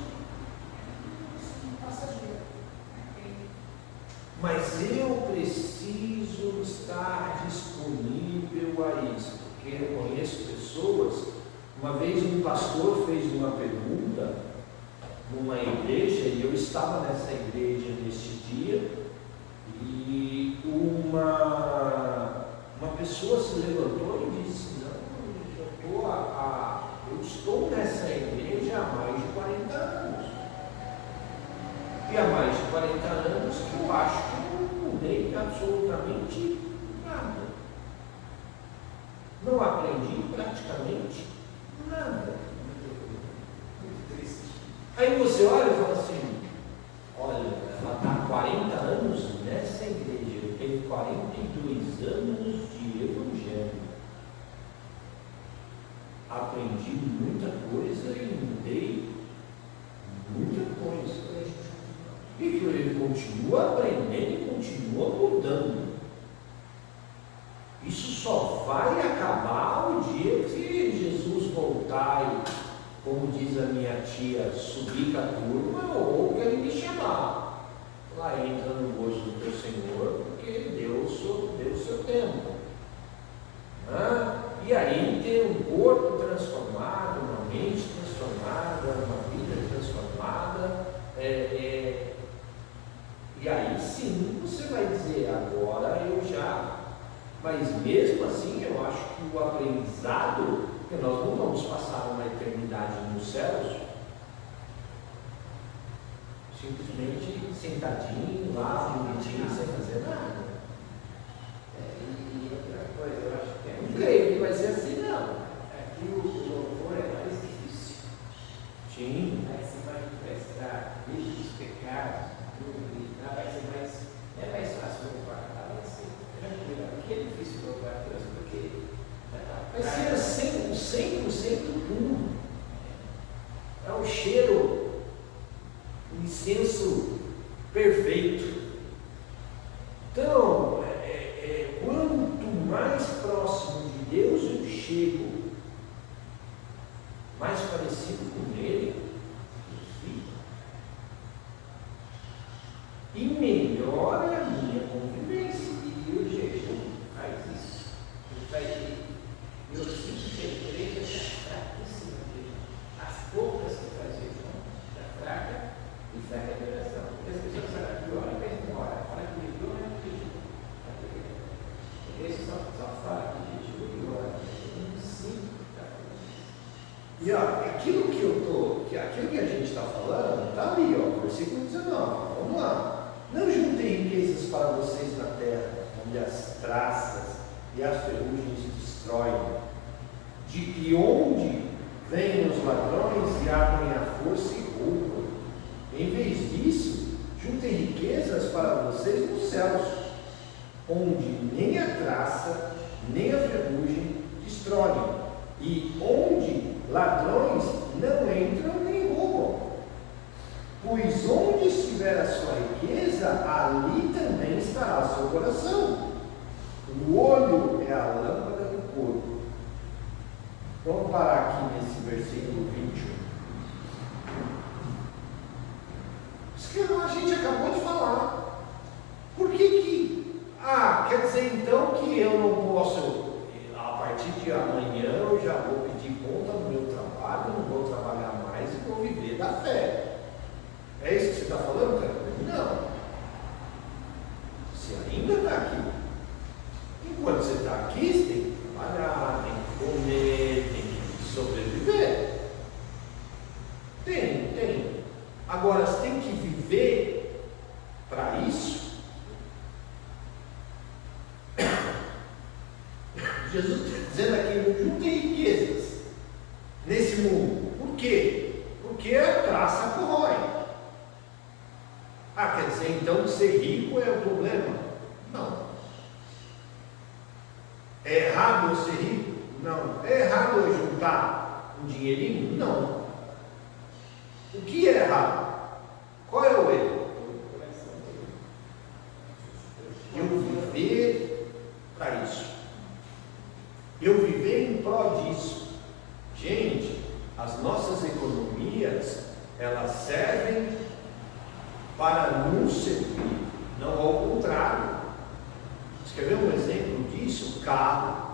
é um passageiro. Mas eu preciso estar disponível a isso, porque eu conheço pessoas. Uma vez um pastor fez uma pergunta numa igreja, e eu estava nessa igreja neste dia, e uma pessoa se levantou e disse: não, eu estou nessa igreja há mais de 40 anos. E há mais de 40 anos que eu acho que não mudei absolutamente nada. Não aprendi praticamente nada. Muito triste. Aí você olha e fala assim: olha, ela está há 40 anos nessa igreja, eu tenho 42 anos de evangelho. Aprendi muita coisa e mudei muita coisa. E que ele continua aprendendo e continua mudando. Isso só vai acabar o dia que Jesus voltar e, como diz a minha tia, subir com a turma, ou que ele me chamar. Lá entra no gozo do teu Senhor, porque deu o seu tempo. E aí ter um corpo transformado, uma mente transformada, uma vida transformada. E aí sim você vai dizer: agora eu já. Mas mesmo assim eu acho que o aprendizado, porque nós não vamos passar uma eternidade nos céus simplesmente sentadinho lá, bonitinho, sem fazer nada. E outra coisa, eu acho que Não creio que vai ser assim, não. aqui o louvor é mais difícil. Sim. Aí você vai prestar vídeos dos pecados, tudo, e vai ser mais. É mais fácil louvar, vai ser tranquilo. Porque é difícil louvar a Deus, porque Vai ser 100% puro. É um cheiro, um incenso perfeito. Então, quanto mais próximo de Deus eu chego, mais parecido com Ele eu fico. E melhora a minha convivência. E o jejum faz isso. Eu sinto que a igreja está fraquíssima de jejum. As poucas que faz jejum está fraca e fraca de oração. Porque as pessoas falam que ora, mas não ora. Fala que jejum é jejum. A igreja só fala que jejum e ora. Eu não sinto que está fazendo isso. E aquilo que a gente está falando, está ali, versículo 19. Vamos lá. Não juntem riquezas para vocês na terra, onde as traças e as ferrugens destroem, de que onde vêm os ladrões e abrem a força e roubam. Em vez disso, juntem riquezas para vocês nos céus, onde nem a traça, nem a ferrugem destroem, e onde ladrões não entram nem roubam. Pois onde estiver a sua riqueza, ali também estará o seu coração. O olho é a lâmpada do corpo. Vamos parar aqui nesse versículo 21. Isso que a gente acabou de falar. Por que quer dizer então que eu não posso, a partir de amanhã eu já vou pedir conta do meu trabalho, não vou trabalhar mais e vou viver da fé. Tem. Agora, você tem que viver para isso. Jesus está dizendo aqui, não tem riquezas nesse mundo. Por quê? Porque a traça corrói. Quer dizer, então ser rico é o problema? Não. É errado eu ser rico? Não. É errado eu juntar um dinheirinho? Não. O que é errado? Qual é o erro? Eu viver para isso. Eu viver em prol disso. Gente, as nossas economias, elas servem para nos servir, não ao contrário. Você quer ver um exemplo disso? Carro.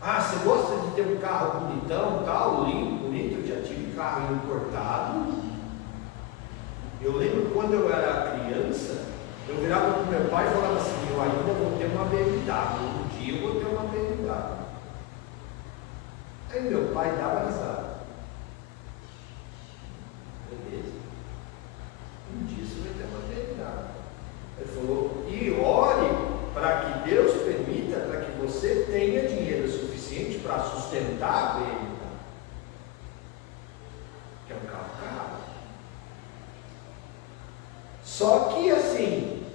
Você gosta de ter um carro bonitão, tal, limpo, bonito? Eu já tive carro importado. Eu lembro quando eu era criança, eu virava para o meu pai e falava assim, eu ainda vou ter uma BMW, um dia eu vou ter uma BMW. Aí meu pai dava risada. Beleza. Um dia você vai ter uma BMW. Ele falou, e ore para que Deus permita para que você tenha dinheiro suficiente para sustentar a BMW. Que é um carro caro. Só que assim,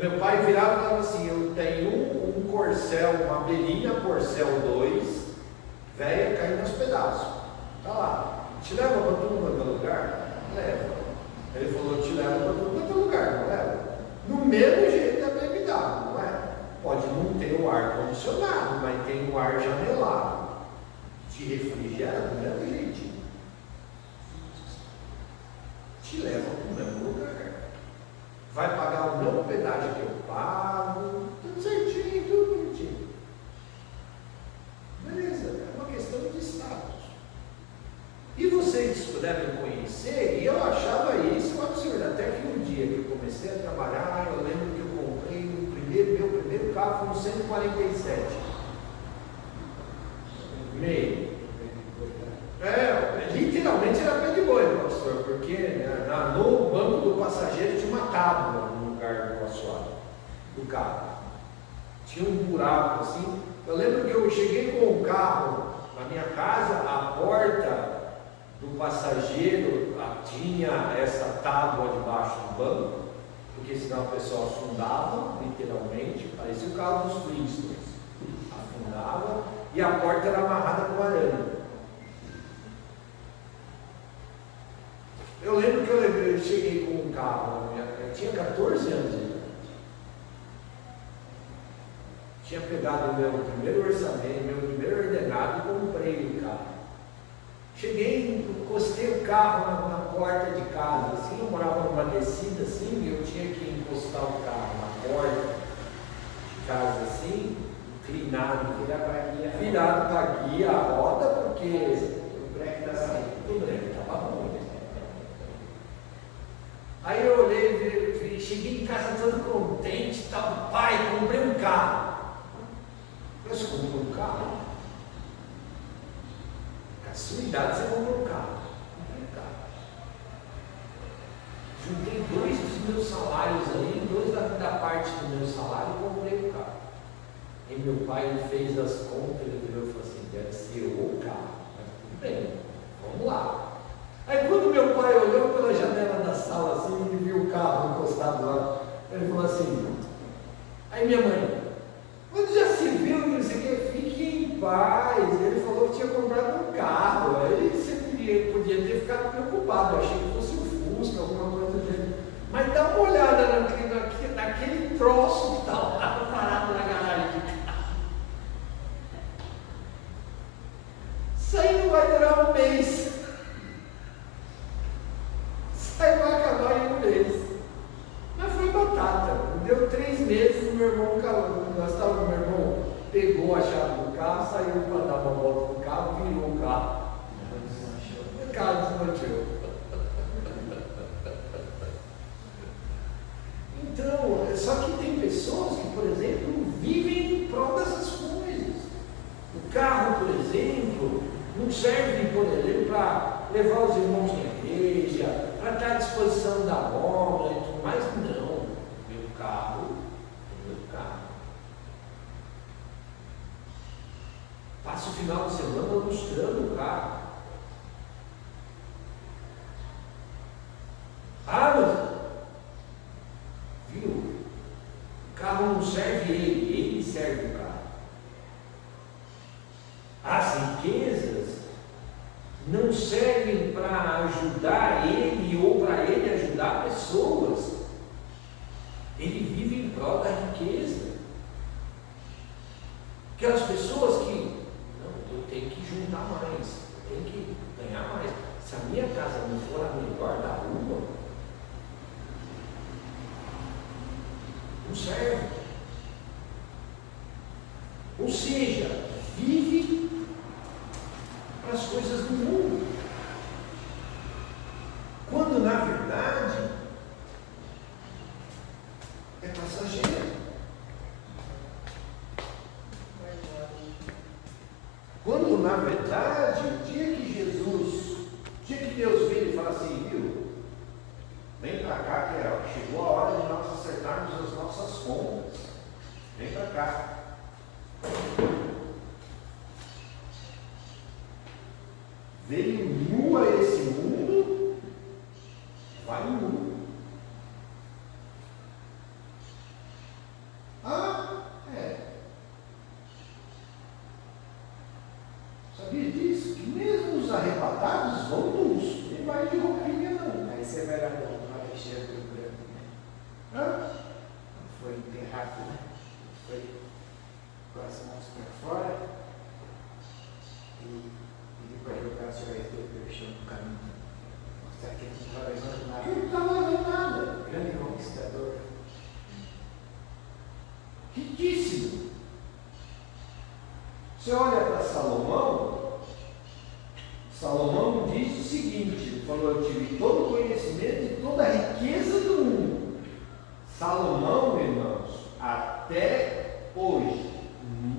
meu pai virava e falava assim, eu tenho um Corcel, uma Belina Corcel 2, velha, caindo aos pedaços. Tá lá. Te leva para tudo quanto é lugar? Leva. Ele falou, te leva para tudo quanto é lugar, não leva? No mesmo jeito da BMW, não é? Pode não ter o ar condicionado, mas tem o ar janelado. Te refrigera do mesmo jeitinho. Te leva para o mesmo lugar. Vai pagar o mesmo pedágio que eu pago, tudo certinho, tudo bonitinho. Beleza, é uma questão de status. E vocês devem conhecer, e eu achava isso um absurdo, até que um dia que eu comecei a trabalhar, eu lembro que eu comprei meu primeiro carro foi um 147. Meio. Literalmente era pé de boi, pastor, porque no banco do passageiro tinha uma tábua no lugar do assoalho do carro. Tinha um buraco assim. Eu lembro que eu cheguei com o carro na minha casa, a porta do passageiro tinha essa tábua debaixo do banco, porque senão a pessoa afundava, literalmente, parecia o carro dos Flintstones. Afundava e a porta era amarrada com arame. Eu lembro que eu cheguei com um carro, eu tinha 14 anos de idade. Tinha pegado o meu primeiro orçamento, meu primeiro ordenado e comprei o carro. Cheguei, encostei o carro na porta de casa, assim, eu morava numa descida assim, e eu tinha que encostar o carro na porta de casa assim, inclinado, virado para a guia, a roda, porque o breque estava ruim. Aí eu olhei, cheguei em casa todo contente e tal, pai, comprei um carro. Eu só comprei um carro. A sua idade você comprou um carro. Comprei um carro. Juntei 2 dos meus salários ali, 2 da parte do meu salário e comprei um carro. E meu pai fez as contas, ele virou e falou assim, deve ser o carro. Mas tudo bem, vamos lá. Aí quando meu pai olhou pela janela da sala assim, ele viu o carro encostado lá, ele falou assim, aí minha mãe, onde já se viu, não sei o que, fique em paz. Ele falou que tinha comprado um carro, aí você podia ter ficado preocupado, eu achei que fosse um Fusca, alguma coisa do gênero. Mas dá uma olhada naquele troço que está lá parado na garagem de carro. Isso aí não vai durar um mês. Aí vai acabar em um mês. Mas foi batata. Deu 3 meses, meu irmão pegou a chave do carro, saiu para dar uma volta no carro, virou o carro. O carro desmanchou. Então, só que tem pessoas que, por exemplo, vivem em prol dessas coisas. O carro, por exemplo, não serve, por exemplo, para levar levar os irmãos na igreja, para estar à disposição da obra e tudo mais. Não, meu carro. Passa o final de semana mostrando o carro. Mas, viu? O carro não serve ele serve o carro. As riquezas não servem para ajudar ele ou para ele ajudar pessoas. Ele vive em prol da riqueza. Aquelas pessoas que, não, eu tenho que juntar mais, eu tenho que ganhar mais. Se a minha casa não for a melhor da rua, não serve. Ou seja, vive para as coisas do mundo. Quando na verdade é passageiro. Quando na verdade, o dia que Deus veio e fala assim, viu? Vem para cá que chegou a hora de nós acertarmos as nossas contas. Vem para cá. Veio nu a esse mundo, vai nu. Sabia disso? Que mesmo os arrebatados vão nus. Nem vai de roupinha, não. Aí você vai lá no Alexandre do Branco, né? Foi enterrado, né? Foi com as mãos para fora e depois jogar as joias dele pelo chão do caminho. Mostrar que ele não estava levando nada. Ele não estava levando nada. Grande conquistador. Riquíssimo. Você olha para Salomão diz o seguinte, ele falou, eu tive todo o conhecimento e toda a riqueza do mundo. Salomão, irmãos, até hoje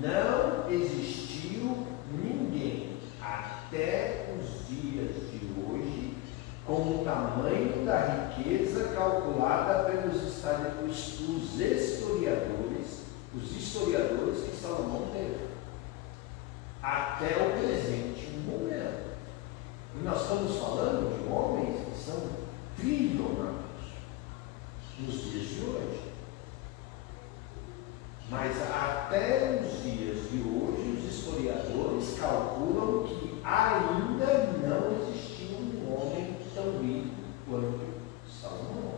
não existiu ninguém, até os dias de hoje, com o tamanho da riqueza calculada pelos historiadores que Salomão teve. Até o presente momento. E nós estamos falando de homens que são trilionários nos dias de hoje. Mas até os dias de hoje, os historiadores calculam que ainda não existiu um homem tão rico quanto Salomão.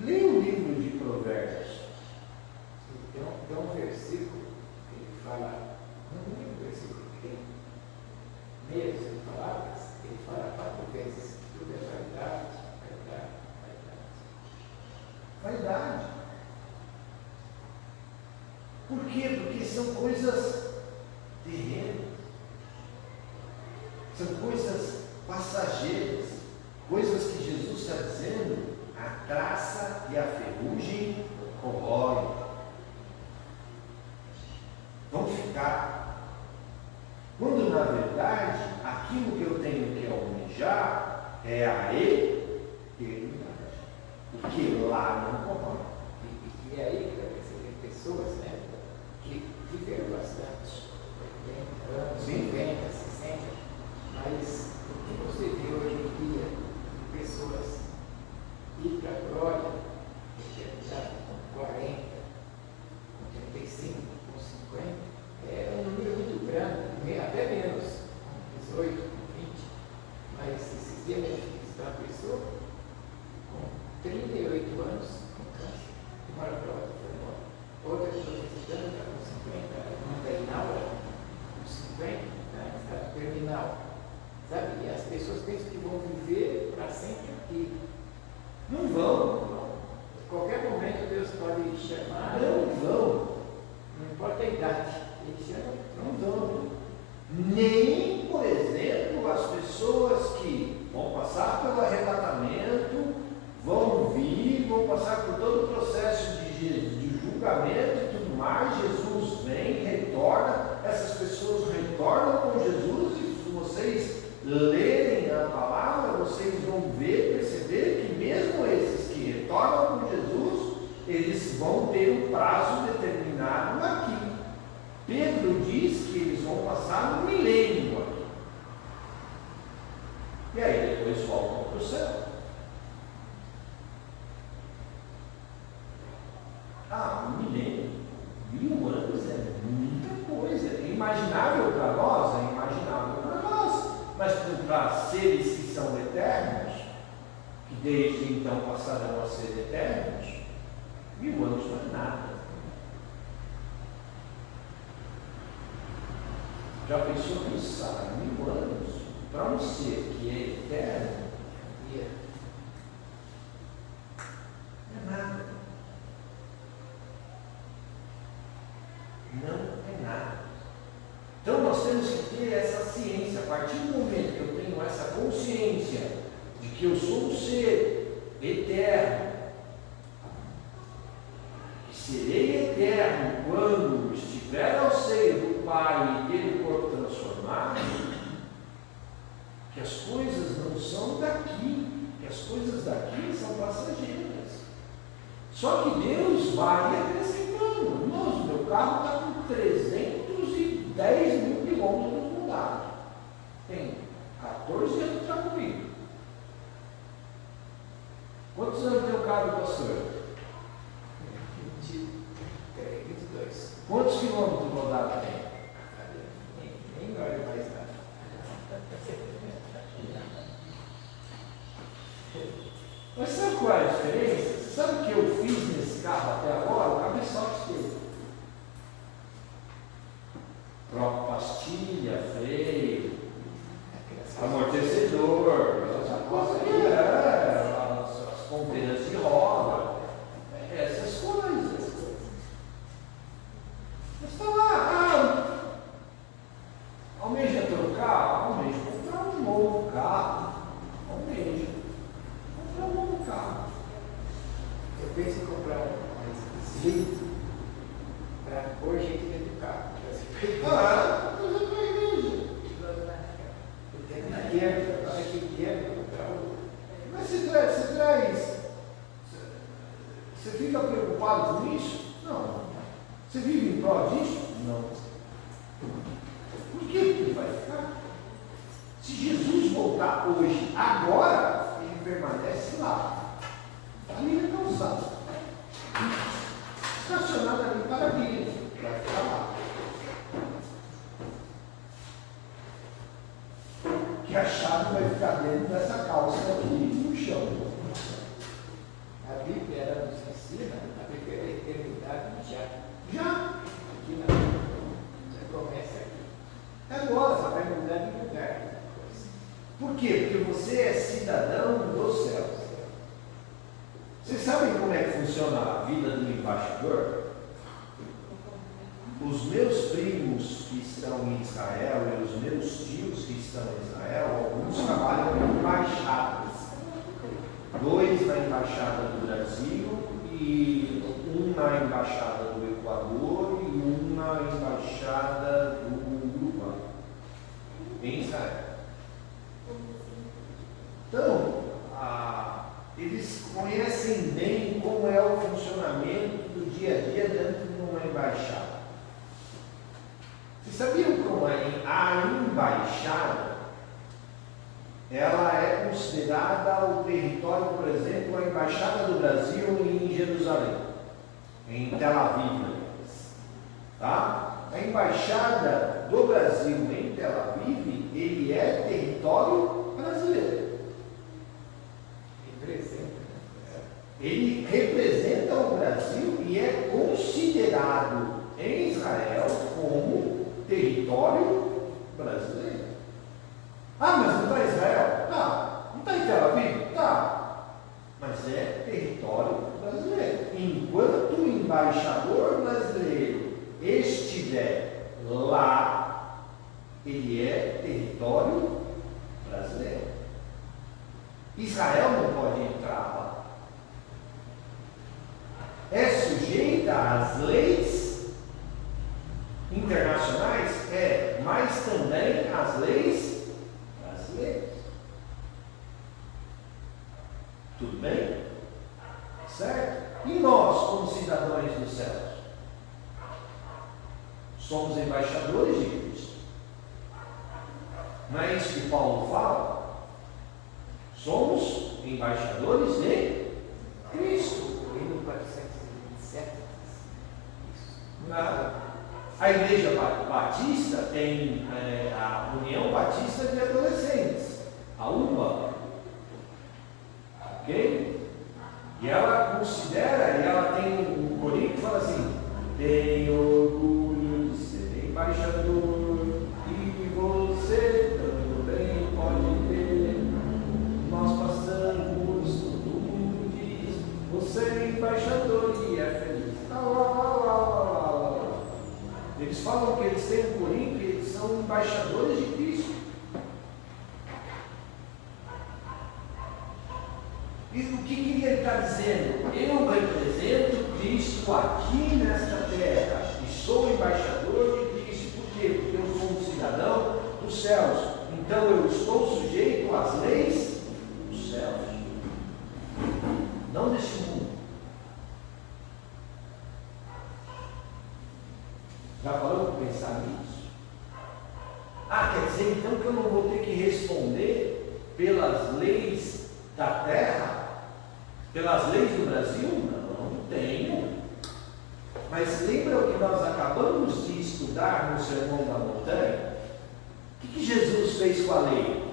Leia o livro de Provérbios. Tem um versículo que ele fala, não lembro o versículo que tem, meia dúzia de palavras, ele fala 4 vezes, tudo é vaidade, vaidade, vaidade. Vaidade. Por quê? Porque são coisas terrenas, são coisas passageiras, coisas que Jesus está dizendo, a traça e a ferrugem corroem. Vão ficar. Quando na verdade aquilo que eu tenho que almejar é a eternidade. Porque lá não corrói. E aí, você tem pessoas, né, que viveram bastante, 80 anos, 50, 60, mas o que você vê hoje em dia, pessoas ir para a glória, com 40, com 35, com 50, é um número muito grande, até menos, com 18, com 20, mas esses dias eu fiz uma pessoa com 38 anos, com câncer, que mora para outra, foi embora. Outra que estou visitando está com 50, uma da Inaura, com 50, está em estado terminal. Sabe? E as pessoas pensam que vão viver para sempre aqui. Não vão. Qualquer momento Deus pode chamar. Não vão. Não importa a idade. Ele chama. Não vão. Nem, por exemplo, as pessoas que vão passar pelo arrebatamento, vão vir, vão passar por todo o processo de julgamento e tudo mais. Jesus vem, retorna, essas pessoas retornam com Jesus e desde então passarão a ser eternos, 1000 anos não é nada. Já pensou pensar 1000 anos para um ser que é eterno? Não é nada. Não é nada. Então nós temos que ter essa ciência. A partir do momento que eu tenho essa consciência de que eu sou um ser eterno, que serei eterno quando estiver ao seio do Pai e ter o corpo transformado, que as coisas não são daqui, que as coisas daqui são passageiras. Só que Deus vai acrescentando. Nossa, meu carro está com 310 mil quilômetros rodados. Tem 14 anos que está comigo. Quantos anos tem o carro do pastor? 22. Quantos quilômetros rodados tem? Nem olha mais nada. Mas sabe qual é a diferença? Você sabe o que eu fiz nesse carro até agora? O cabeçote dele. Troca pastilha, freio, amortecedor, essas coisas aí, as ponteiras de roda, essas coisas. Mas está lá, almeja trocar, almeja comprar um novo carro, almeja comprar um novo carro. Eu penso em comprar um slim para pôr gente dentro do carro. Coisa pra igreja. Eu tenho dinheiro, agora que dinheiro para comprar um. Mas você traz. Você fica preocupado com isso? Não. Você vive em prol disso? Não. Por que ele vai ficar? Se Jesus voltar hoje, agora, ele permanece lá. Ali é causado. Estacionado ali para a vida. Vai ficar lá. Que a chave vai ficar dentro dessa calça aqui no chão. A Bíblia ela nos ensina a viver a eternidade já. Já. Aqui não. Já começa aqui. Agora. Só vai mudar de lugar. Por quê? Porque você é cidadão dos céus. Vocês sabem como é que funciona a vida do embaixador? Os meus primos que estão em Israel e os meus tios que estão em Israel, alguns trabalham em embaixadas. 2 na embaixada do Brasil e 1 na embaixada do Equador e 1 na embaixada do Uruguai, em Israel. Então, eles conhecem bem como é o funcionamento do dia a dia dentro de uma embaixada. Vocês sabiam como a embaixada ela é considerada o território, por exemplo, a embaixada do Brasil em Jerusalém, em Tel Aviv, tá? A embaixada do Brasil em Tel Aviv, ele é território brasileiro. Ele representa o Brasil e é considerado em Israel como território brasileiro. Ah, mas não está em Israel? Tá. Não está em Tel Aviv? Tá. Mas é território brasileiro. Enquanto o embaixador brasileiro estiver lá, ele é território brasileiro. Israel não pode entrar lá. É sujeita às leis internacionais? É, mas também às leis brasileiras. Tudo bem? Certo? E nós, como cidadãos dos céus? Somos embaixadores de Cristo. Não é isso que Paulo fala? Somos embaixadores de Cristo. Indo para 727. A Igreja Batista tem a União Batista de Adolescentes, a UBA. Ok? está dizendo? Eu represento Cristo aqui nesta terra e sou embaixador de Cristo. Por quê? Porque eu sou um cidadão dos céus. Então eu estou sujeito às leis dos céus, não deste mundo. Já parou para pensar nisso? Ah, quer dizer então que eu não vou ter que responder pelas leis da terra? Pelas leis do Brasil? Não tenho. Mas lembra o que nós acabamos de estudar no Sermão da Montanha? O que Jesus fez com a lei?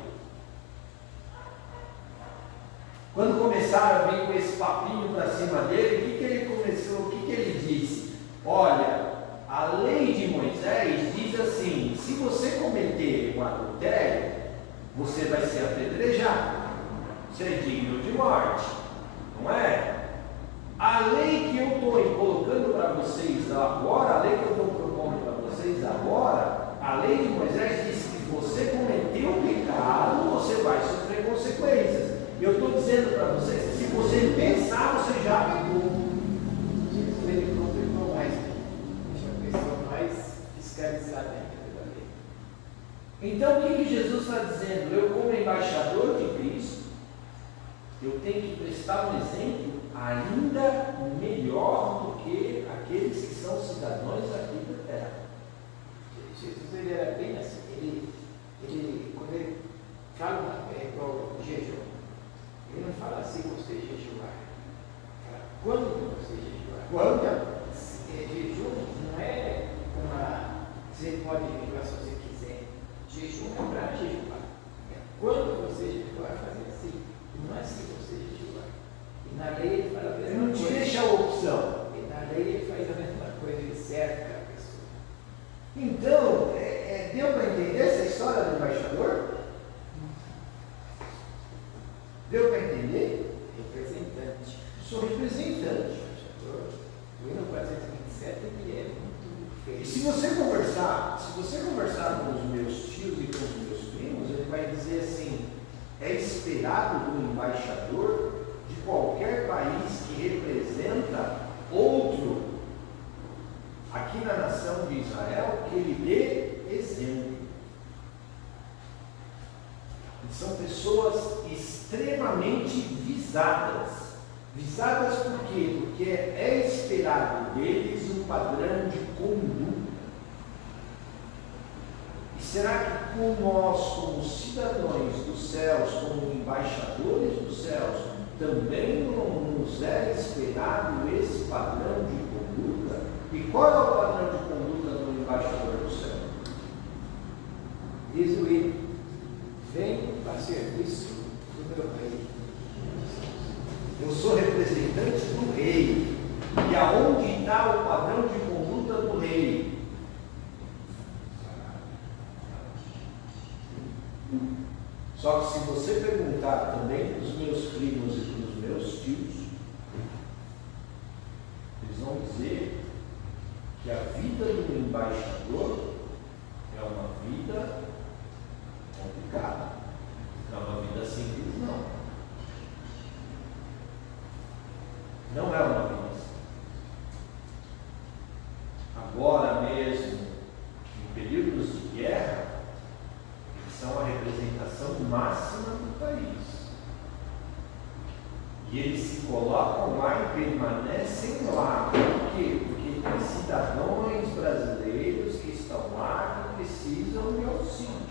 Quando começaram a vir com esse papinho para cima dele, o que ele começou? O que ele disse? Olha, a lei de Moisés diz assim: se você cometer um adultério, você vai ser apedrejado, você é digno de morte, não é? A lei que eu estou colocando para vocês agora, a lei que eu estou propondo para vocês agora, a lei de Moisés diz que se você cometeu o pecado, você vai sofrer consequências. Eu estou dizendo para vocês que se você pensar, você já pecou. Ele complicou mais, deixa a pessoa mais fiscalizada dentro da lei. Então o que Jesus está dizendo? Eu, como embaixador de Cristo, eu tenho que prestar um exemplo ainda melhor do que aqueles que são cidadãos aqui da terra. Jesus ele era bem assim, quando ele fala igual o jejum, ele não fala assim você jejuar. Quando você jejuar? Quando? Jejum não é você pode jejuar se você quiser. Jejum é para jejuar. Quando você jejuar, fazer assim. Não é assim você jejuar. E na lei ele fala a mesma Ele não te coisa. deixa a opção. E na lei ele faz a mesma coisa, ele cerca a pessoa. Então, deu para entender essa história do embaixador? Deu para entender? Representante. Sou representante. O hino 427 ele é muito E feliz. se você conversar com os meus tios e com os meus primos, ele vai dizer assim: é esperado do embaixador de qualquer país que representa outro aqui na nação de Israel que ele dê exemplo. E são pessoas extremamente visadas. Visadas por quê? Porque é esperado deles um padrão de conduta. E será que com nós, como cidadãos dos céus, como embaixadores dos céus, também não nos é esperado esse padrão de conduta? E qual é o padrão de conduta do embaixador do céu? Diz o hino: vem para serviço do meu rei. Eu sou representante do rei. E aonde está o padrão de conduta do rei? Só que se você perguntar também para os meus primos e para os meus tios, eles vão dizer que a vida do embaixador é uma vida complicada. Não é uma vida simples, não. Não é uma vida simples. Agora mesmo, em períodos de guerra, eles são a representação máxima do país. E eles se colocam lá e permanecem lá. Por quê? Porque tem cidadãos brasileiros que estão lá que precisam de auxílio.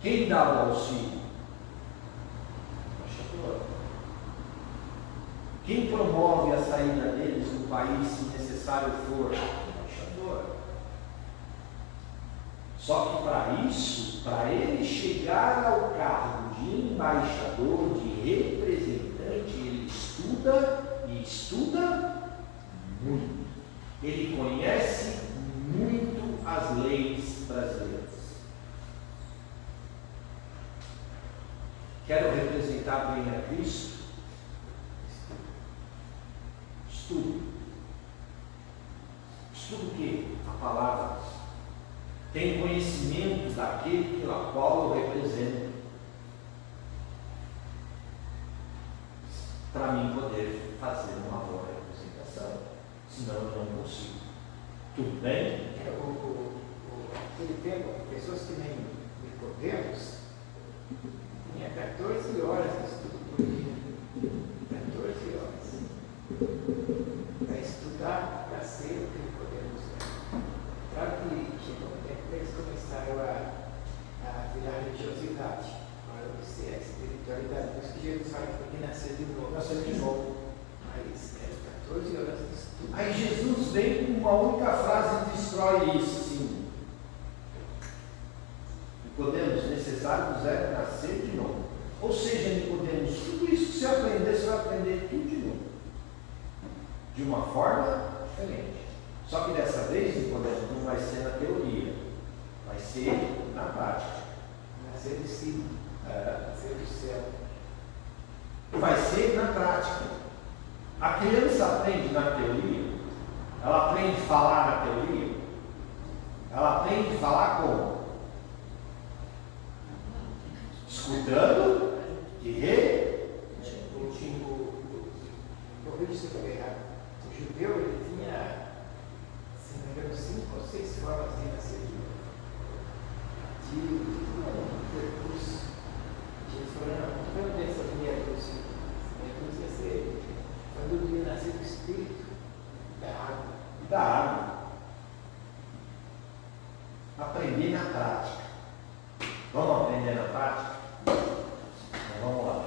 Quem dá o auxílio? O embaixador. Quem promove a saída deles do país, se necessário for? O embaixador. Só que para isso, para ele chegar ao cargo de embaixador, de representante, ele estuda e estuda muito. Ele conhece muito as leis brasileiras. Quero representar bem a Cristo? Estudo. Estudo o quê? A palavra. Tem conhecimento daquele pela qual eu represento. para mim poder fazer uma boa representação. Senão eu não consigo. Tudo bem? Aquele tempo, pessoas que nem Nicodemos, tinha 14 horas de estudo por dia. 14 horas. Para estudar, para ser o que Nicodemos é. Claro que chegou um tempo que eles começaram a virar religiosidade. Para ser a espiritualidade. Por isso que Jesus fala que tem que nascer de novo. Nascer de novo. Mas eram 14 horas de estudo. Aí Jesus vem com uma única frase e destrói isso, sim. Nicodemos, necessário vos é nascer de novo. Ou seja, Nicodemos, tudo isso que você aprender, você vai aprender tudo de novo. De uma forma diferente. Só que dessa vez, Nicodemos, não vai ser na teoria, vai ser na prática. Nascer de cima. Nascer do céu. Vai ser na prática. A criança aprende na teoria, ela aprende a falar na teoria, ela aprende a falar como? Escutando e Corrija se eu estiver errado. O judeu ele tinha, se não me engano, 5 ou 6 formas de nascer de novo. De um percurso. Eles foram, não dessa meia dúzia. Meia dúzia ia ser quando ele nascer do espírito, da água. da água. Aprender na prática. Vamos aprender na prática? Então, vamos lá.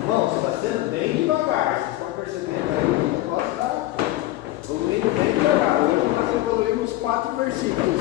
Irmãos, está sendo bem devagar. Vocês estão percebendo aí que o negócio está evoluindo bem devagar. Hoje nós evoluímos 4 versículos.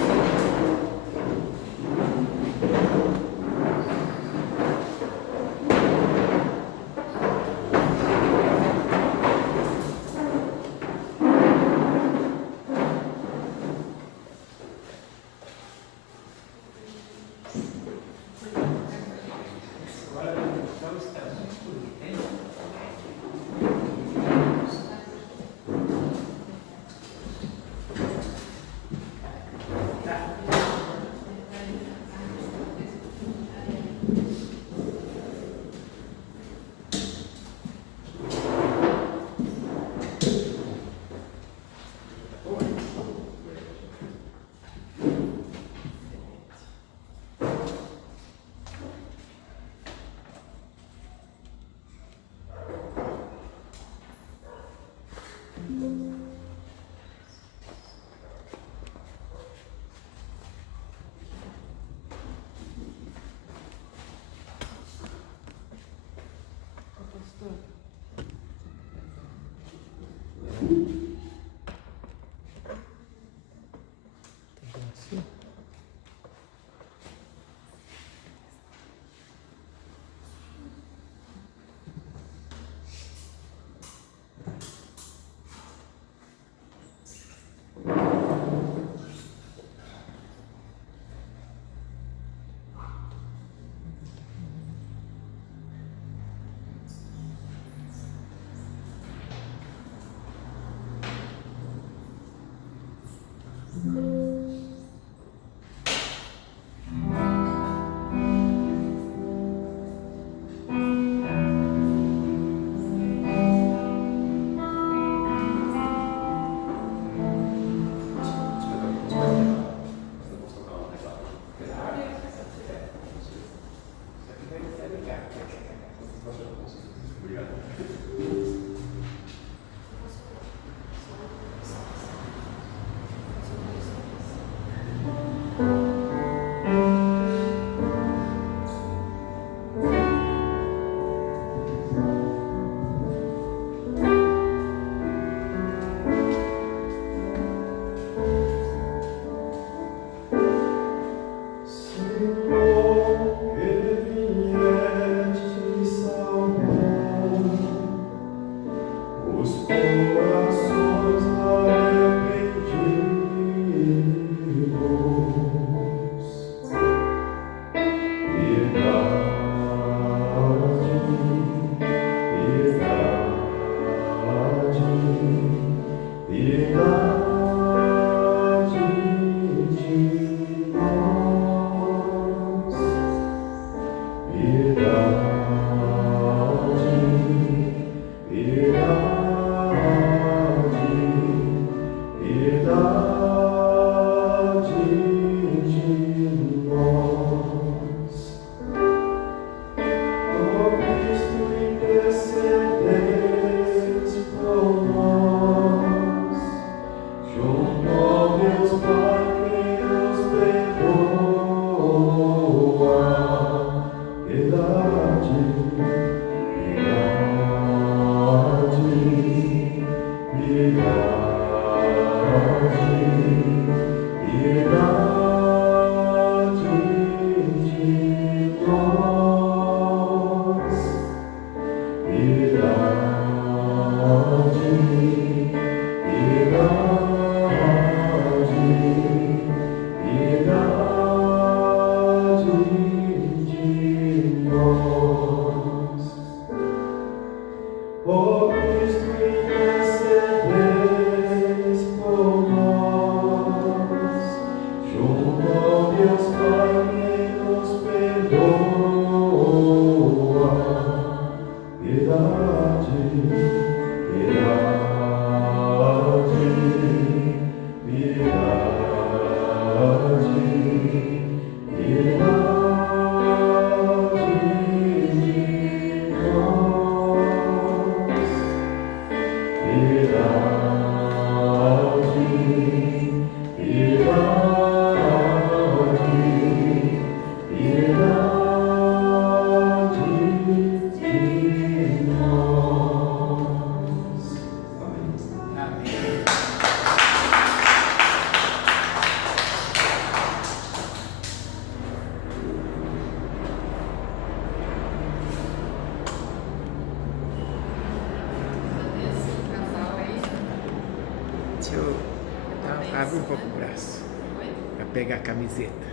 braço, um pouco né? o braço, Oi? para pegar a camiseta.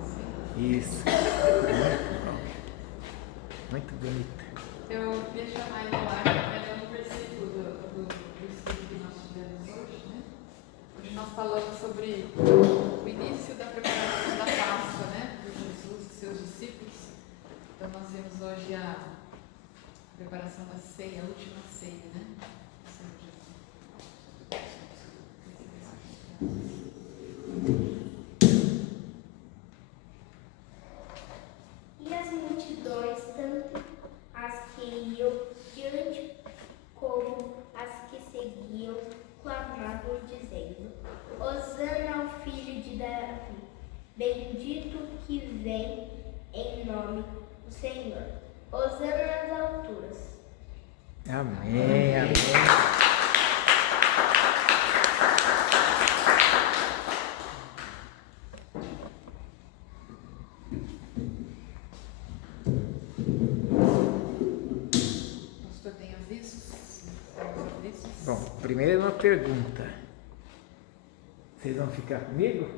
Assim. Isso. Muito bom. Muito bonita. Eu queria chamar ele lá, é um versículo do estudo que nós tivemos hoje, né? Hoje nós falamos sobre o início da preparação da Páscoa, né? Por Jesus e seus discípulos. Então nós vemos hoje a preparação da ceia, a última ceia, né? Do Senhor Jesus. E as multidões, tanto as que iam diante como as que seguiam, clamavam, dizendo: Hosana ao filho de Davi, bendito que vem em nome do Senhor. Hosana nas alturas. Amém, amém. Pastor, tem avisos? Temos avisos? Bom, primeiro uma pergunta. Vocês vão ficar comigo?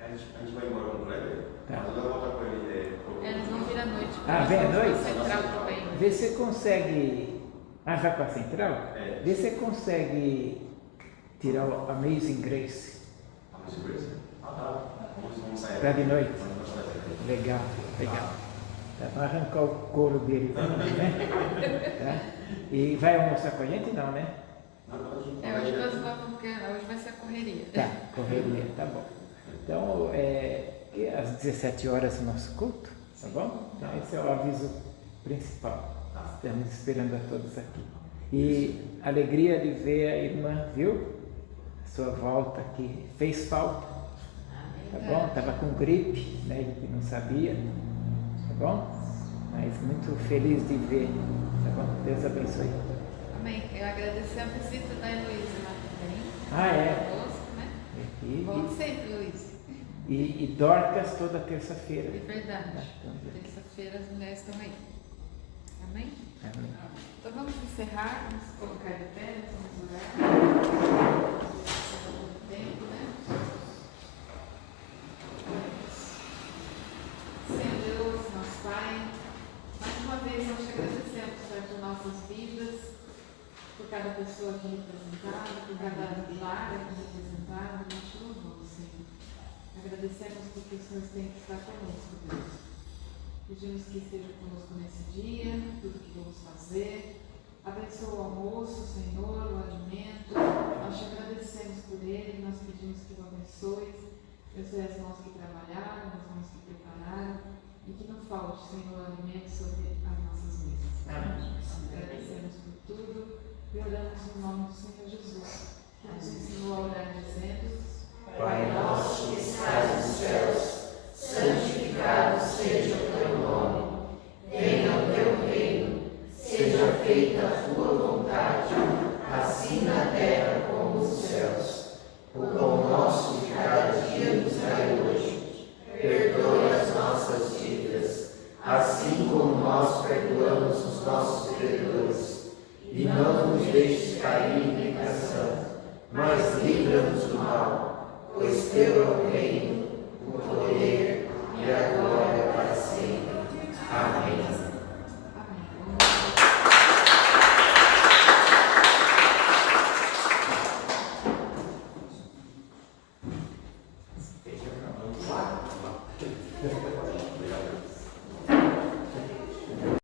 A gente vai embora com o Kleber? Tá. Mas eu vou voltar com ele. Eles vão vir à noite. Ah, vem à Nós vamos noite? pra Central também. Vê se você consegue. Ah, vai para a central? É. Vê se você consegue tirar o Amazing Grace Vamos de Grace? Ah, tá. Vamos sair. para de noite. Vamos passar daqui. Legal, legal. Tá, para arrancar o couro dele também, né? Tá? E vai almoçar com a gente? Não, né? Não, pode ir. Hoje nós vamos, porque hoje vai ser a correria. Tá, correria, tá bom. Então, e às 17 horas o nosso culto, tá bom? Então, esse é o aviso principal. Estamos esperando a todos aqui. E alegria de ver a irmã, viu? Sua volta aqui. Fez falta, tá bom? Estava com gripe, né? Que não sabia, tá bom? Mas muito feliz de ver, tá bom? Deus abençoe. Amém. Eu agradecer a visita da Heloísa lá também. Ah, é? Conosco, né? E, Volte sempre, Heloísa. e Dorcas toda terça-feira. É verdade. Tá, então, Terça-feira as mulheres estão aí. Amém? amém. Então vamos encerrar, vamos colocar de pé, vamos orar. Tempo, né? Senhor Deus, nosso Pai, mais uma vez nós te agradecemos, Pai, por nossas vidas, por cada pessoa aqui representada, por cada lar aqui representada, nós te louvamos, Senhor. Agradecemos porque o Senhor tem que estar conosco, Deus. Pedimos que esteja conosco nesse dia, tudo que vamos fazer. Abençoa o almoço, Senhor, o alimento. Nós te agradecemos por ele, nós pedimos que o abençoe. Abençoe as mãos que trabalharam, as mãos que prepararam. E que não falte, Senhor, alimento sobre as nossas mesas. Agradecemos por tudo e oramos no nome do Senhor Jesus, que nos ensinou a orar dizendo: Pai nosso que estás nos céus, santificado seja o teu nome. Venha o teu reino, seja feita a tua vontade, assim na terra como nos céus. O pão nosso de cada dia nos dai hoje. Perdoa as nossas dívidas, assim como nós perdoamos os nossos devedores. E não nos deixes cair em tentação, mas livra-nos do mal, pois teu é o reino,